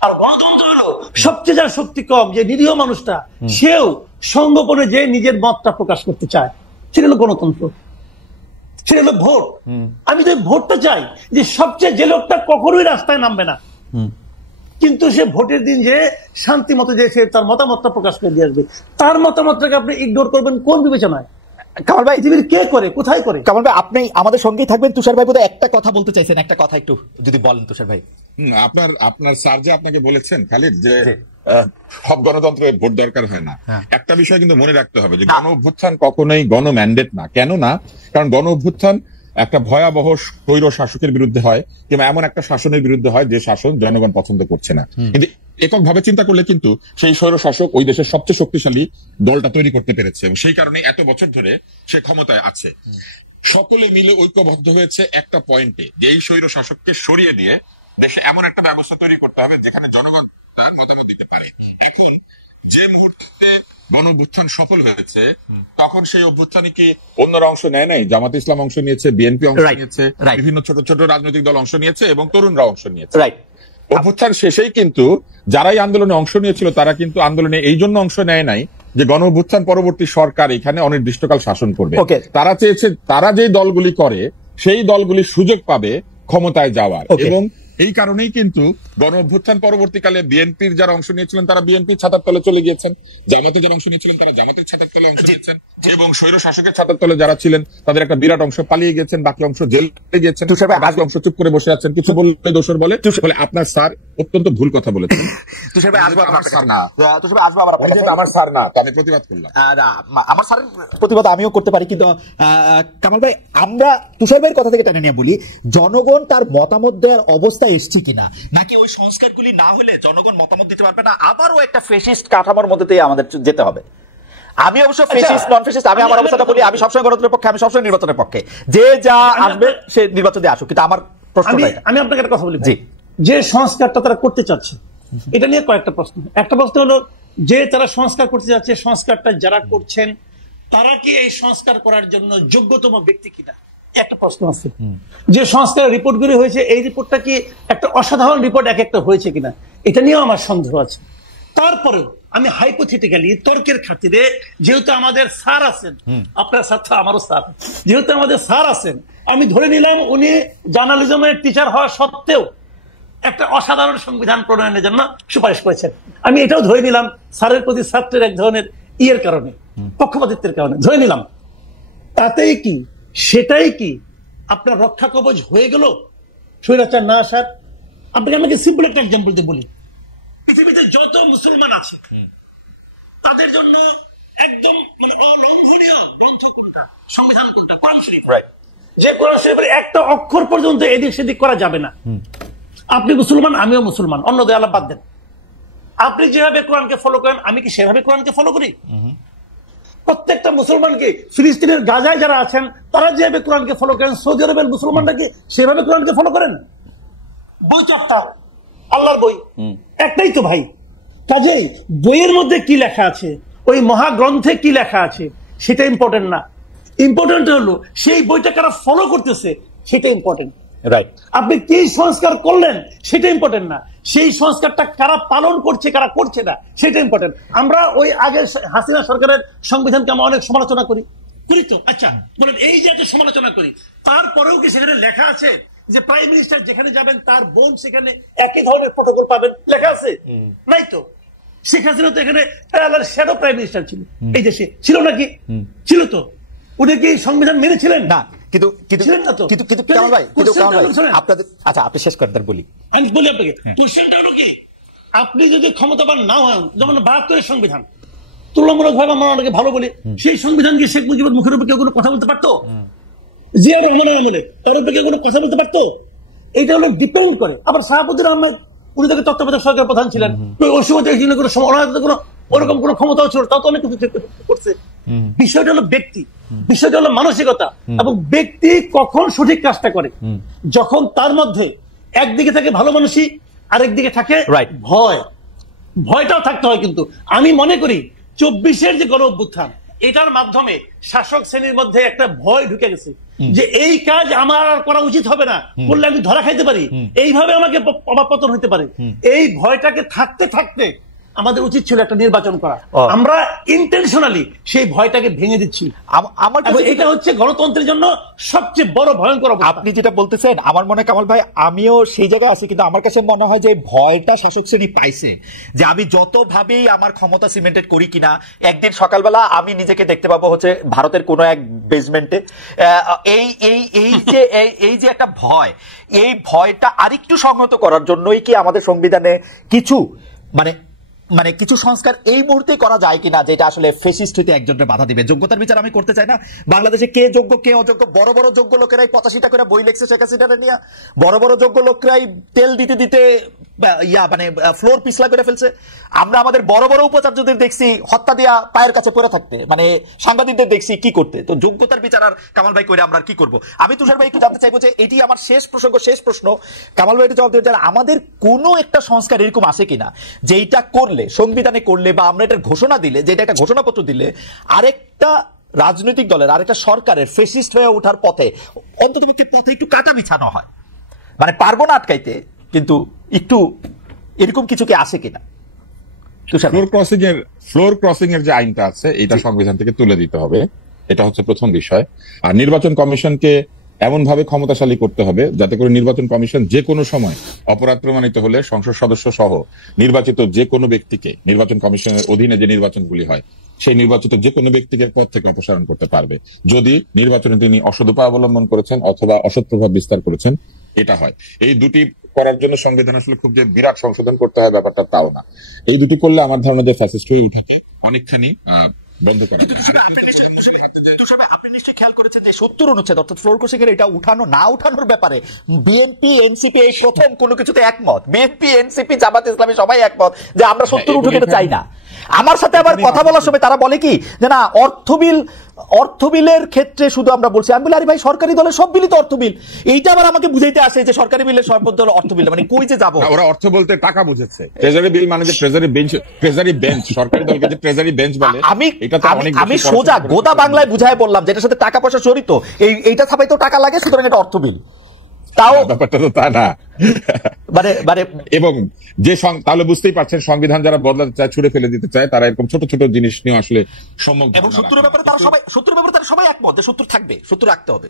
আর গণতন্ত্র হলো সবচেয়ে যার শক্তি কম, যে নিরীহ মানুষটা, সেও সঙ্গোপনে যে নিজের মতটা প্রকাশ করতে চায়, সেটা হলো গণতন্ত্র, সেটা হলো ভোট। আমি তো ভোটটা চাই, যে সবচেয়ে যে লোকটা কখনোই রাস্তায় নামবে না, কিন্তু সে ভোটের দিন যে শান্তি মতো যে সে তার মতামতটা প্রকাশ করে দিয়ে আসবে, তার মতামতটাকে আপনি ইগনোর করবেন কোন বিবেচনায়? কামাল ভাই, পৃথিবীর কে করে, কোথায় করে? কামাল ভাই, আপনি আমাদের সঙ্গেই থাকবেন। তুষার ভাই বোধহয় একটা কথা বলতে চাইছেন, একটা কথা একটু যদি বলেন তুষার ভাই। আপনার স্যার যে আপনাকে বলেছেন খালিদ, যে সব গণতন্ত্রে ভোট দরকার হয় না, একটা বিষয় কিন্তু মনে রাখতে হবে যে গণ অভ্যুত্থান কখনোই গণ ম্যান্ডেট না। কেন না? কারণ গণ অভ্যুত্থান একটা ভয়াবহ স্বৈর শাসকের বিরুদ্ধে হয়, কিংবা এমন একটা শাসনের বিরুদ্ধে হয় যে শাসন জনগণ পছন্দ করছে না। কিন্তু এককভাবে চিন্তা করলে কিন্তু সেই স্বৈর শাসক ওই দেশের সবচেয়ে শক্তিশালী দলটা তৈরি করতে পেরেছে, এবং সেই কারণে এত বছর ধরে সে ক্ষমতায় আছে। সকলে মিলে ঐক্যবদ্ধ হয়েছে একটা পয়েন্টে, যে এই স্বৈর শাসককে সরিয়ে দিয়ে দেশে এমন একটা ব্যবস্থা তৈরি করতে হবে যেখানে জনগণ তার মতামত দিতে পারে। এখন যে মুহূর্তে গণ অভ্যুত্থান সফল হয়েছে, তখন সেই অভ্যুত্থানে কি অন্যরা অংশ নেয় নাই? জামাত ইসলাম অংশ নিয়েছে, বিএনপি অংশ নিয়েছে, বিভিন্ন ছোট ছোট রাজনৈতিক দল অংশ নিয়েছে, এবং তরুণরা অংশ নিয়েছে। অভ্যুত্থান শেষেই কিন্তু যারাই আন্দোলনে অংশ নিয়েছিল, তারা কিন্তু আন্দোলনে এই জন্য অংশ নেয় নাই যে গণ অভ্যুত্থান পরবর্তী সরকার এখানে অনির্দিষ্টকাল শাসন করবে। তারা চেয়েছে তারা যে দলগুলি করে সেই দলগুলি সুযোগ পাবে ক্ষমতায় যাওয়ার, এবং এই কারণেই কিন্তু গণ অভ্যুত্থান পরবর্তীকালে বিএনপির যারা অংশ নিয়েছিলেন তারা বিএনপির ছাতার তলে চলে গিয়েছেন, জামাতে যারা অংশ নিয়েছিলেন তারা জামাতের ছাতার তলে অংশ নিয়েছেন, এবং স্বৈর শাসকের ছাতার তলে যারা ছিলেন তাদের একটা বিরাট অংশ পালিয়ে গেছেন, বাকি অংশ জেলে গিয়েছেন, বাকি অংশ চুপ করে বসে আছেন। কিছু বললে দোষর বলে। আপনার স্যার অত্যন্ত ভুল কথা বলেছেন। আমার স্যার না, আমি প্রতিবাদ করলাম। আমার স্যারের প্রতিবাদ আমিও করতে পারি, কিন্তু কামাল ভাই, আমরা তুষার ভাইয়ের কথা থেকে টেনে নিয়ে বলি, জনগণ তার মতামত দেওয়ার অবস্থা এসছে কিনা, নাকি ওই সংস্কারগুলি না হলে জনগণ মতামত দিতে পারবে না, আবারও একটা ফ্যাসিস্ট কাঠামোর মধ্যে দিয়ে আমাদের যেতে হবে। আমি অবশ্য ফ্যাসিস্ট নন ফ্যাসিস্ট, আমি আমার অবস্থাটা বলি, আমি সবসময় গণতন্ত্রের পক্ষে, আমি সবসময় নির্বাচনের পক্ষে, যে যা আসবে সে নির্বাচন দিয়ে আসুক। কিন্তু আমার প্রশ্নটা, আমি আপনাকে একটা কথা বলি, যে সংস্কারটা তারা করতে চাচ্ছে, এটা নিয়ে কয়েকটা প্রশ্ন। একটা প্রশ্ন হলো, যে তারা সংস্কার করতে যাচ্ছে, সংস্কারটা যারা করছেন তারা কি এই সংস্কার করার জন্য যোগ্যতম ব্যক্তি কিনা, একটা প্রশ্ন আছে। যে সংস্কারের রিপোর্টগুলি হয়েছে, এই রিপোর্টটা কি একটা অসাধারণ রিপোর্ট এক একটা হয়েছে কিনা, এটা নিয়েও আমার সন্দেহ আছে। তারপরেও আমি হাইপোথেটিক্যালি, তর্কের খাতিরে, যেহেতু আমাদের স্যার আছেন, আপনার স্যার তো আমারও স্যার, যেহেতু আমাদের স্যার আছেন, আমি ধরে নিলাম উনি জার্নালিজমের টিচার হওয়া সত্ত্বেও একটা অসাধারণ সংবিধান প্রণয়নের জন্য সুপারিশ করেছেন। আমি এটাও ধরে নিলাম স্যারের প্রতি ছাত্রের এক ধরনের ইয়ের কারণে, পক্ষপাতিত্বের কারণে ধরে নিলাম। তাতেই কি, সেটাই কি আপনার রক্ষা কবচ হয়ে গেল স্বৈরাচার না আসার? আপনাকে আমাকে সিম্পল একটা এক্সাম্পল দিয়ে বলি, পৃথিবীতে যত মুসলমান আছে তাদের জন্য একদম অলঙ্ঘনীয় গ্রন্থ কোনটা? সংবিধান কোনটা? কোরআন শরীফ। যে কোরআন শরীফের একটা অক্ষর পর্যন্ত এদিক সেদিক করা যাবে না। আপনি মুসলমান, আমিও মুসলমান, অন্য দেয়ালা বাদ দেন। আপনি যেভাবে কোরআনকে ফলো করেন, আমি কি সেভাবে কোরআনকে ফলো করি? প্রত্যেকটা মুসলমানকে, ফিলিস্তিনের গাজায় যারা আছেন তারা যেভাবে কোরআনকে ফলো করেন, সৌদি আরবের মুসলমানরা কি সেভাবে কোরআনকে ফলো করেন? বই চারটা, আল্লাহর বই একটাই তো ভাই। কাজেই বইয়ের মধ্যে কি লেখা আছে, ওই মহাগ্রন্থে কি লেখা আছে, সেটা ইম্পর্টেন্ট না। ইম্পর্টেন্ট হলো সেই বইটা কারা ফলো করতেছে, সেটা ইম্পর্টেন্ট। আপনি কি সংস্কার করলেন সেটা ইম্পর্টেন্ট না, সেই সংস্কারটা কারা পালন করছে, কারা করছে না, সেটা ইম্পর্টেন্ট। আমরা ওই আগে হাসিনা সরকারের সংবিধানকে আমরা অনেক সমালোচনা করি তো, আচ্ছা বলেন, এই যে এত সমালোচনা করি, তারপরেও কি সেখানে লেখা আছে যে প্রাইম মিনিস্টার যেখানে যাবেন তার বোন সেখানে একই ধরনের প্রটোকল পাবেন? লেখা আছে? নাই তো। শেখ হাসিনা তো এখানে শ্যাডো প্রাইম মিনিস্টার ছিল, এই দেশে ছিল নাকি? ছিল তো। উনি কি সংবিধান মেনেছিলেন? না। আপনি শেষ করেন, বলি। আমি বলি আপনাকে, কোশ্চেনটা হলো কি, আপনি যদি ক্ষমতাবান না হন, যেমন 72-এর সংবিধান তুলনামূলক ভাবে আমরা অনেকে ভালো বলি, সেই সংবিধান কি শেখ মুজিবুর মুখের উপর কেউ কোনো কথা বলতে পারতো? জিয়া রহমানের আমলে ওর উপর কেউ কোনো কথা বলতে পারতো? এইটা হলো ডিপেন্ড করে। আবার শাহাবুদ্দিন আহমেদ, উনি তাকে তত্ত্বাবধায়ক সরকার প্রধান ছিলেন, ওই সময় কোনো ওরকম কোনো ক্ষমতাও ছিল, তাও তো অনেক কিছু করছে। বিষয়টা হলো ব্যক্তি, বিষয়টা হলো মানসিকতা, এবং ব্যক্তি কখন সঠিক কাজটা করে, যখন তার মধ্যে একদিকে থাকে ভালো মানসিক, আরেকদিকে থাকে ভয়। ভয়টাও থাকতে হয়। কিন্তু আমি মনে করি 24-এর যে গণ অভ্যুত্থান, এটার মাধ্যমে শাসক শ্রেণীর মধ্যে একটা ভয় ঢুকে গেছে যে এই কাজ আমার আর করা উচিত হবে না, করলে আমি ধরা খাইতে পারি, এইভাবে আমাকে অবাপতন হতে পারে। এই ভয়টাকে থাকতে থাকতে আমাদের উচিত ছিল একটা নির্বাচন করা। আমরা ইন্টেনশনালি সেই ভয়টাকে ভেঙে দিচ্ছি। আমার এটা হচ্ছে গণতন্ত্রের জন্য সবচেয়ে বড় ভয়ঙ্কর অবস্থা। আপনি যেটা বলতেছেন আমার মনে হয় কামাল ভাই আমিও সেই জায়গায় আছি, কিন্তু আমার কাছে মনে হয় যে ভয়টা শাসক শ্রেণী পাইছে যে আমি যতভাবেই আমার ক্ষমতা সিমেন্টেড করি কিনা, একদিন সকালবেলা আমি নিজেকে দেখতে পাবো হচ্ছে ভারতের কোনো এক বেসমেন্টে। এই যে একটা ভয়, এই ভয়টা আরেকটু সংহত করার জন্যই কি আমাদের সংবিধানে কিছু মানে কিছু সংস্কার এই মুহূর্তে করা যায় কিনা, যেটা আসলে ফেসিস্ট হইতে একজনের বাধা দিবে? যোগ্যতার বিচার আমি করতে চাই না। বাংলাদেশে কে যোগ্য কে অযোগ্য, বড় বড় যোগ্য লোকেরাই 85টা করে বই লেখছে শেখ হাসিনারে নিয়ে, বড় বড় যোগ্য লোকরাই তেল দিতে দিতে ফ্লোর পিছলা করে ফেলছে। আমরা আমাদের বড় বড় উপাচার্যদের দেখছি হত্যা দিয়া পায়ের কাছে পড়ে থাকতে, সাংবাদিকদের দেখছি কি করতে। তো যোগ্যতার বিচার আর কামাল ভাই করে আমরা কি করব? আমি তুষার ভাই একটু জানতে চাইবো যে এটি আমার শেষ প্রশ্ন, কামাল ভাই জবাব দেবেন, আমাদের কোনো একটা সংস্কার এরকম আছে কিনা যেটা করলে, সংবিধানে করলে বা আমরা এটার ঘোষণা দিলে, যেটা একটা ঘোষণাপত্র দিলে আরেকটা রাজনৈতিক দলের আরেকটা সরকারের ফেসিস্ট হয়ে ওঠার পথে অন্ততপক্ষে পথে একটু কাটা বিছানো হয়, পারবো না আটকাইতে, কিন্তু একটু এরকম কিছু কি আসে কিনা? ফ্লোর ক্রসিং এর যে আইনটা আছে এটা সংবিধান থেকে তুলে দিতে হবে, এটা হচ্ছে প্রথম বিষয়। আর নির্বাচন কমিশনকে এমন ভাবে ক্ষমতাশালী করতে হবে যাতে করে নির্বাচন কমিশন যে কোনো সময় অপরাধ প্রমাণিত হলে সংসদ সদস্য সহ নির্বাচিত যে কোনো ব্যক্তিকে, নির্বাচন কমিশনের অধীনে যে নির্বাচনগুলি হয় সেই নির্বাচিত যে কোনো ব্যক্তিকে পদ থেকে অপসারণ করতে পারবে যদি নির্বাচনে তিনি অসৎ উপায় অবলম্বন করেছেন অথবা অসৎ প্রভাব বিস্তার করেছেন। এটা হয়। এই দুটি করার জন্য সংবিধান আসলে খুব যে বিরাট সংশোধন করতে হয় ব্যাপারটা তাও না। এই দুটি করলে আমার ধারণা যে ফ্যাসিস্ট হয়ে উঠাকে অনেকখানি বন্ধ করে। আপনি নিশ্চয়ই খেয়াল করেছেন যে 70 অনুচ্ছেদ অর্থাৎ ফ্লোর ক্রসিং এর এটা উঠানো না উঠানোর ব্যাপারে বিএনপি এনসিপি এই প্রথম কোনো কিছুতে একমত। বিএনপি এনসিপি জামাত ইসলামী সবাই একমত যে আমরা 70 উঠুক এটা চাই না। আমার সাথে আবার কথা বলার সময় তারা বলে কি যে না অর্থবিলের ক্ষেত্রে শুধু আমরা বলছি। আমি বলি আরে ভাই সরকারি দলের সব বিলই তো অর্থবিল। এইটা আবার আমাকে বুঝাইতে আসে যে সরকারি বিলের সর্বোচ্চ হলো অর্থবিল, কই যে যাবো? ওরা অর্থ বলতে টাকা বুঝেছে। ট্রেজারি বিল মানে যে ট্রেজারি বেঞ্চ, সরকারি দলকে যে ট্রেজারি বেঞ্চ বলে। আমি সোজা গোদা বাংলায় বুঝায় বললাম যেটার সাথে টাকা পয়সা জড়িত, এইটা ছাপাই তো টাকা লাগে, সুতরাং এটা অর্থবিল। তাও ব্যাপারটা তো তা না। এবং যে তাহলে বুঝতেই পারছেন সংবিধান যারা বদলাতে চায়, ছুড়ে ফেলে দিতে চায়, তারা এরকম ছোট ছোট জিনিস নিয়ে আসলে সম্যক। এবং 70 ব্যাপারে তারা সবাই একমত যে 70 থাকবে, 70 রাখতে হবে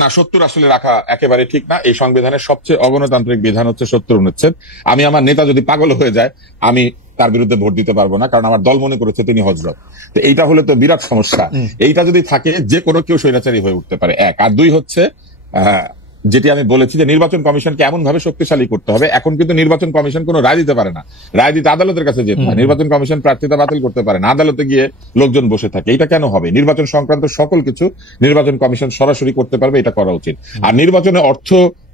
না। 70 আসলে রাখা একেবারে ঠিক না। এই সংবিধানের সবচেয়ে অগণতান্ত্রিক বিধান হচ্ছে 70 অনুচ্ছেদ। আমি আমার নেতা যদি পাগল হয়ে যায় আমি তার বিরুদ্ধে ভোট দিতে পারবো না, কারণ আমার দল মনে করেছে তিনি হযরত। তো এইটা হলে তো বিরাট সমস্যা। এইটা যদি থাকে যে কোনো কেউ স্বৈরাচারী হয়ে উঠতে পারে, এক। আর দুই হচ্ছে যেটি আমি বলেছি যে নির্বাচন কমিশনকে এমন ভাবে শক্তিশালী করতে হবে। এখন কিন্তু নির্বাচন কমিশন কোনো রায় দিতে পারে না, রায় দিতে আদালতের কাছে যেতে হয়। নির্বাচন কমিশন প্রার্থিতা বাতিল করতে পারে না, আদালতে গিয়ে লোকজন বসে থাকে। এটা কেন হবে? নির্বাচন সংক্রান্ত সকল কিছু নির্বাচন কমিশন সরাসরি করতে পারবে, এটা করা উচিত। আর নির্বাচনে অর্থ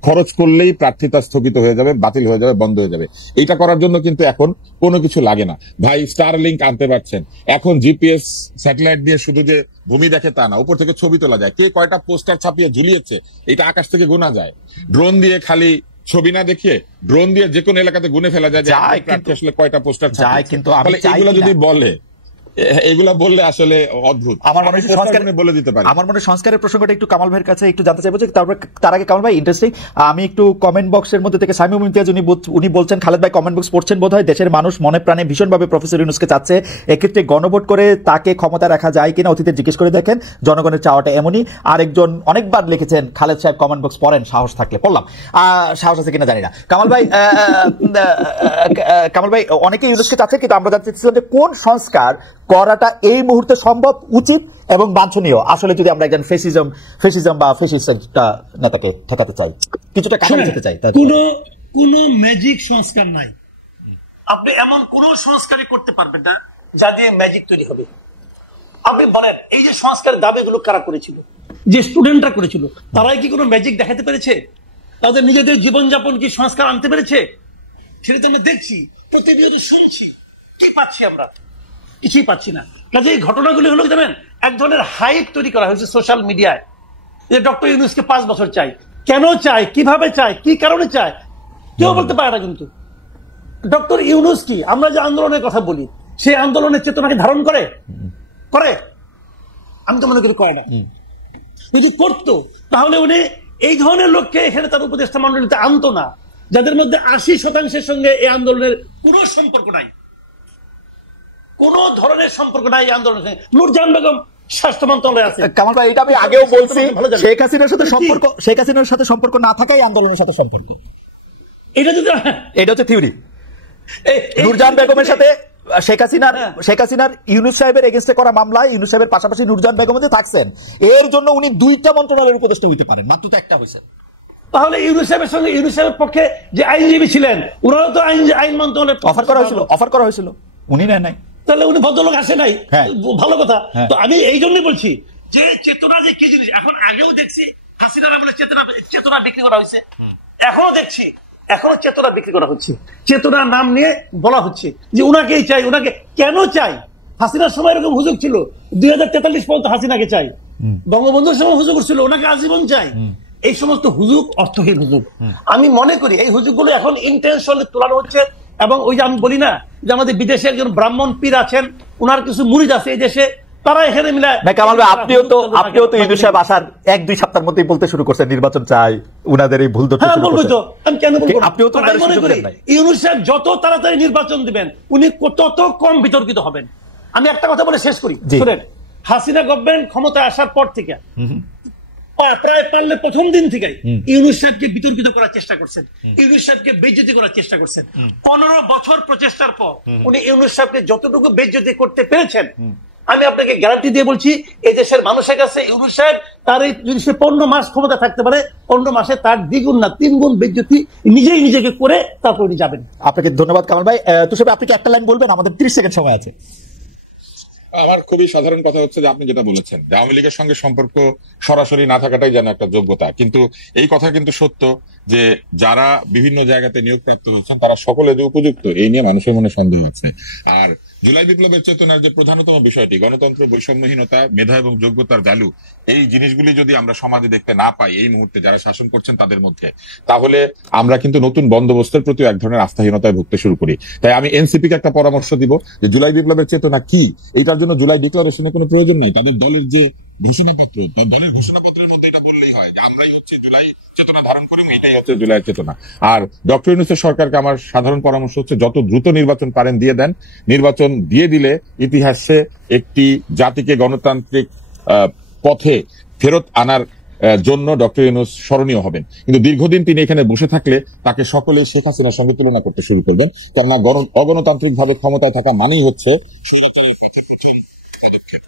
খরচ করলেই প্রার্থিতা স্থগিত হয়ে যাবে, বাতিল হয়ে যাবে, বন্ধ হয়ে যাবে। এটা করার জন্য কিন্তু এখন কোনো কিছু লাগে না ভাই। স্টারলিংক আনতে পারছেন, এখন জিপিএস স্যাটেলাইট দিয়ে শুধু যে ভূমি দেখে তা না, উপর থেকে ছবি তোলা যায়, কে কয়টা পোস্টার ছাপিয়ে ঝুলিয়েছে এটা আকাশ থেকে গোনা যায়। ড্রোন দিয়ে খালি ছবি না দেখিয়ে ড্রোন দিয়ে যে কোনো এলাকাতে গুনে ফেলা যায় যে আসলে কয়টা পোস্টার ছাপিয়েছে। কিন্তু এগুলো যদি বলে, এগুলা বললে আসলে অদ্ভুত। আমার মনে হয় সংস্কার বলে দিতে পারি। আমার মনে হয় সংস্কারের প্রসঙ্গটা একটু কামাল ভাইয়ের কাছে একটু জানতে চাইবো যে তার আগে কামাল ভাই ইন্টারেস্টিং, আমি একটু কমেন্ট বক্সের মধ্যে থেকে সাইমুম ইমতিয়াজ উনি বলছেন, খালেদ ভাই কমেন্ট বক্স পড়ছেন বোধহয়, দেশের মানুষ মনে প্রাণে ভীষণভাবে প্রফেসর ইউনূসকে চাচ্ছে, এক্ষেত্রে গণভোট করে তাকে ক্ষমতা রাখা যায় কিনা অতীতে জিজ্ঞেস করে দেখেন, জনগণের চাওয়াটা এমনই। আরেকজন অনেকবার লিখেছেন খালেদ সাহেব কমেন্ট বক্স পড়েন, সাহস থাকলে। পড়লাম, সাহস আছে কিনা জানি না। কামাল ভাই অনেকে ইউনূসকে চাচ্ছে, কিন্তু আমরা জানতে চাচ্ছিলাম যে কোন সংস্কার করাটা এই মুহূর্তে সম্ভব, উচিত এবং বাঞ্ছনীয় আসলে যদি আমরা একজন ফেসিজম বা ফেসিস্ট নেতাকে ঠেকাতে চাই, কিছুটা কাটাতে যেতে চাই। কোনো ম্যাজিক সংস্কার নাই। আপনি এমন কোন সংস্কারই করতে পারবেন না যা দিয়ে ম্যাজিক তৈরি হবে। আপনি বলেন এই যে সংস্কারের দাবিগুলো কারা করেছিল, যে স্টুডেন্টরা করেছিল, তারাই কি কোনো ম্যাজিক দেখাতে পেরেছে? তাদের নিজেদের জীবনযাপন কি সংস্কার আনতে পেরেছে? সেটা তো আমরা দেখছি, প্রতিনিয়ত শুনছি, কি পাচ্ছি আমরা? কিছুই পাচ্ছি না। কাজে এই ঘটনাগুলি হলো জানেন এক ধরনের হাইপ তৈরি করা হয়েছে সোশ্যাল মিডিয়ায় যে ডক্টর ইউনূসকে 5 বছর চাই। কেন চাই, কিভাবে চাই, কি কারণে চাই কেউ বলতে পারে না। কিন্তু ডক্টর ইউনূস কি, আমরা যে আন্দোলনের কথা বলি সেই আন্দোলনের চেতনাকে ধারণ করে? আমি তো মনে করি করে না। যদি করতো তাহলে উনি এই ধরনের লোককে এখানে তার উপদেষ্টা মন্ডলীতে আনতো না, যাদের মধ্যে 80% সঙ্গে এই আন্দোলনের কোনো সম্পর্ক নাই, কোন ধরনের সম্পর্ক নাই এই আন্দোলনের সঙ্গে। নূরজাহান বেগম স্বাস্থ্য মন্ত্রণালয়ে আছে। কামাল ভাই, এটা আমি আগেও বলছি, শেখ হাসিনার সাথে সম্পর্ক না থাকাই আন্দোলনের সাথে সম্পর্ক। এটা হচ্ছে থিওরি। নূরজাহান বেগমের সাথে শেখ হাসিনার ইউনূস সাহেবের এগেইনস্টে করা মামলায় ইউনূস সাহেবের পাশাপাশি নূরজাহান বেগম থাকছেন, এর জন্য উনি 2টা মন্ত্রণালয়ের উপদেষ্টা হইতে পারেন, মাত্র তো একটা হয়েছে। তাহলে ইউনূস সাহেবের সঙ্গে ইউনূস সাহেবের পক্ষে যে আইনজীবী ছিলেন ওনারও তো আইন মন্ত্রণালয়ে অফার করা হয়েছিল, উনি নেন নাই। তাহলে উনি ভদ্রলোক আসে নাই, ভালো কথা। তো আমি এই জন্যই বলছি যে চেতনা যে কি জিনিস, এখন আগেও দেখছি হাসিনার আমলে চেতনা বিক্রি করা হয়েছে, এখনো দেখছি এখনো চেতনা বিক্রি করা হচ্ছে। চেতনার নাম নিয়ে বলা হচ্ছে যে উনাকেই চাই, উনাকে কেন চাই? হাসিনার সময় এরকম হুজুগ ছিল, 2043 পর্যন্ত হাসিনাকে চাই। বঙ্গবন্ধুর সময় হুজুগ ছিল ওনাকে আজীবন চাই। এই সমস্ত হুজুগ অর্থহীন হুজুগ। আমি মনে করি এই হুজুগগুলো এখন ইন্টেনশনালি তোলানো হচ্ছে। এবং ওই যে আমি বলি না যে আমাদের বিদেশে একজন ব্রাহ্মণ পীর আছেন, ওনার কিছু মুরিদ আছে এই দেশে, তারা এখানে মিলায়। কামাল ভাই, আপনিও তো ইউনূস সাহেব আসার 1-2 সপ্তাহের মধ্যেই বলতে শুরু করছেন নির্বাচন চাই, উনাদের এই ভুল ধরতে শুরু করছেন। বলবো তো, আমি কেন বলবো? আপনিও তো মনে করি ইউনূস সাহেব যত তাড়াতাড়ি নির্বাচন দিবেন উনি তত কম বিতর্কিত হবেন। আমি একটা কথা বলে শেষ করি, শুনেন। হাসিনা গভর্নমেন্ট ক্ষমতায় আসার পর থেকে প্রায় পারলে প্রথম দিন থেকে ইউনূস সাহেবকে বিতর্কিত করার চেষ্টা করছেন, ইউনূস সাহেবকে বেইজ্জতি করার চেষ্টা করছেন। 15 বছর প্রচেষ্টার পর উনি ইউনূস সাহেবকে যতটুকু বেইজ্জতি করতে পেরেছেন, আমি আপনাকে গ্যারান্টি দিয়ে বলছি এই দেশের মানুষের কাছে ইউনূস সাহেব তার এই যদি সে 15 মাস ক্ষমতা থাকতে পারে, 15 মাসে তার 2 গুণ না 3 গুণ বেইজ্জতি নিজেই নিজেকে করে তারপর উনি যাবেন। আপনাকে ধন্যবাদ কামাল ভাই। তুষার, আপনি কি একটা লাইন বলবেন? আমাদের 30 সেকেন্ড সময় আছে। আমার খুবই সাধারণ কথা হচ্ছে যে আপনি যেটা বলেছেন যে আওয়ামী লীগের সঙ্গে সম্পর্ক সরাসরি না থাকাটাই যেন একটা যোগ্যতা, কিন্তু এই কথা কিন্তু সত্য যে যারা বিভিন্ন জায়গাতে নিয়োগপ্রাপ্ত হয়েছেন তারা সকলে যে উপযুক্ত এই নিয়ে মানুষের মনে সন্দেহ আছে। আর জুলাই বিপ্লবের চেতনার যে প্রধানতম বিষয়টি গণতন্ত্র, বৈষম্যহীনতা, মেধা এবং যোগ্যতার ভ্যালু, এই জিনিসগুলি যদি আমরা সমাজে দেখতে না পাই এই মুহূর্তে যারা শাসন করছেন তাদের মধ্যে, তাহলে আমরা কিন্তু নতুন বন্দোবস্তের প্রতি এক ধরনের আস্থাহীনতায় ভুগতে শুরু করি। তাই আমি এনসিপিকে একটা পরামর্শ দিব যে জুলাই বিপ্লবের চেতনা কি, এটার জন্য জুলাই ডিক্লারেশনের কোনো প্রয়োজন নেই। তাদের দলের যে ঘোষণাপত্র, দলের ঘোষণাপত্রের মধ্যে এটা বললেই হয় আমরাই হচ্ছে জুলাই চেতনা ধারণ করি, এটাই হচ্ছে জুলাই চেতনা। আর ডক্টর ইউনূসের সরকারকে আমার সাধারণ পরামর্শ হচ্ছে যত দ্রুত নির্বাচন পারেন দিয়ে দেন। নির্বাচন দিয়ে দিলে ইতিহাসে একটি জাতিকে গণতান্ত্রিক পথে ফেরত আনার জন্য ডক্টর ইউনূস স্মরণীয় হবেন। কিন্তু দীর্ঘদিন তিনি এখানে বসে থাকলে তাকে সকলে শেখ হাসিনার সঙ্গে তুলনা করতে শুরু করবেন, কেননা অগণতান্ত্রিক ভাবে ক্ষমতায় থাকা মানেই হচ্ছে স্বৈরাচারের পথে প্রথম পদক্ষেপ।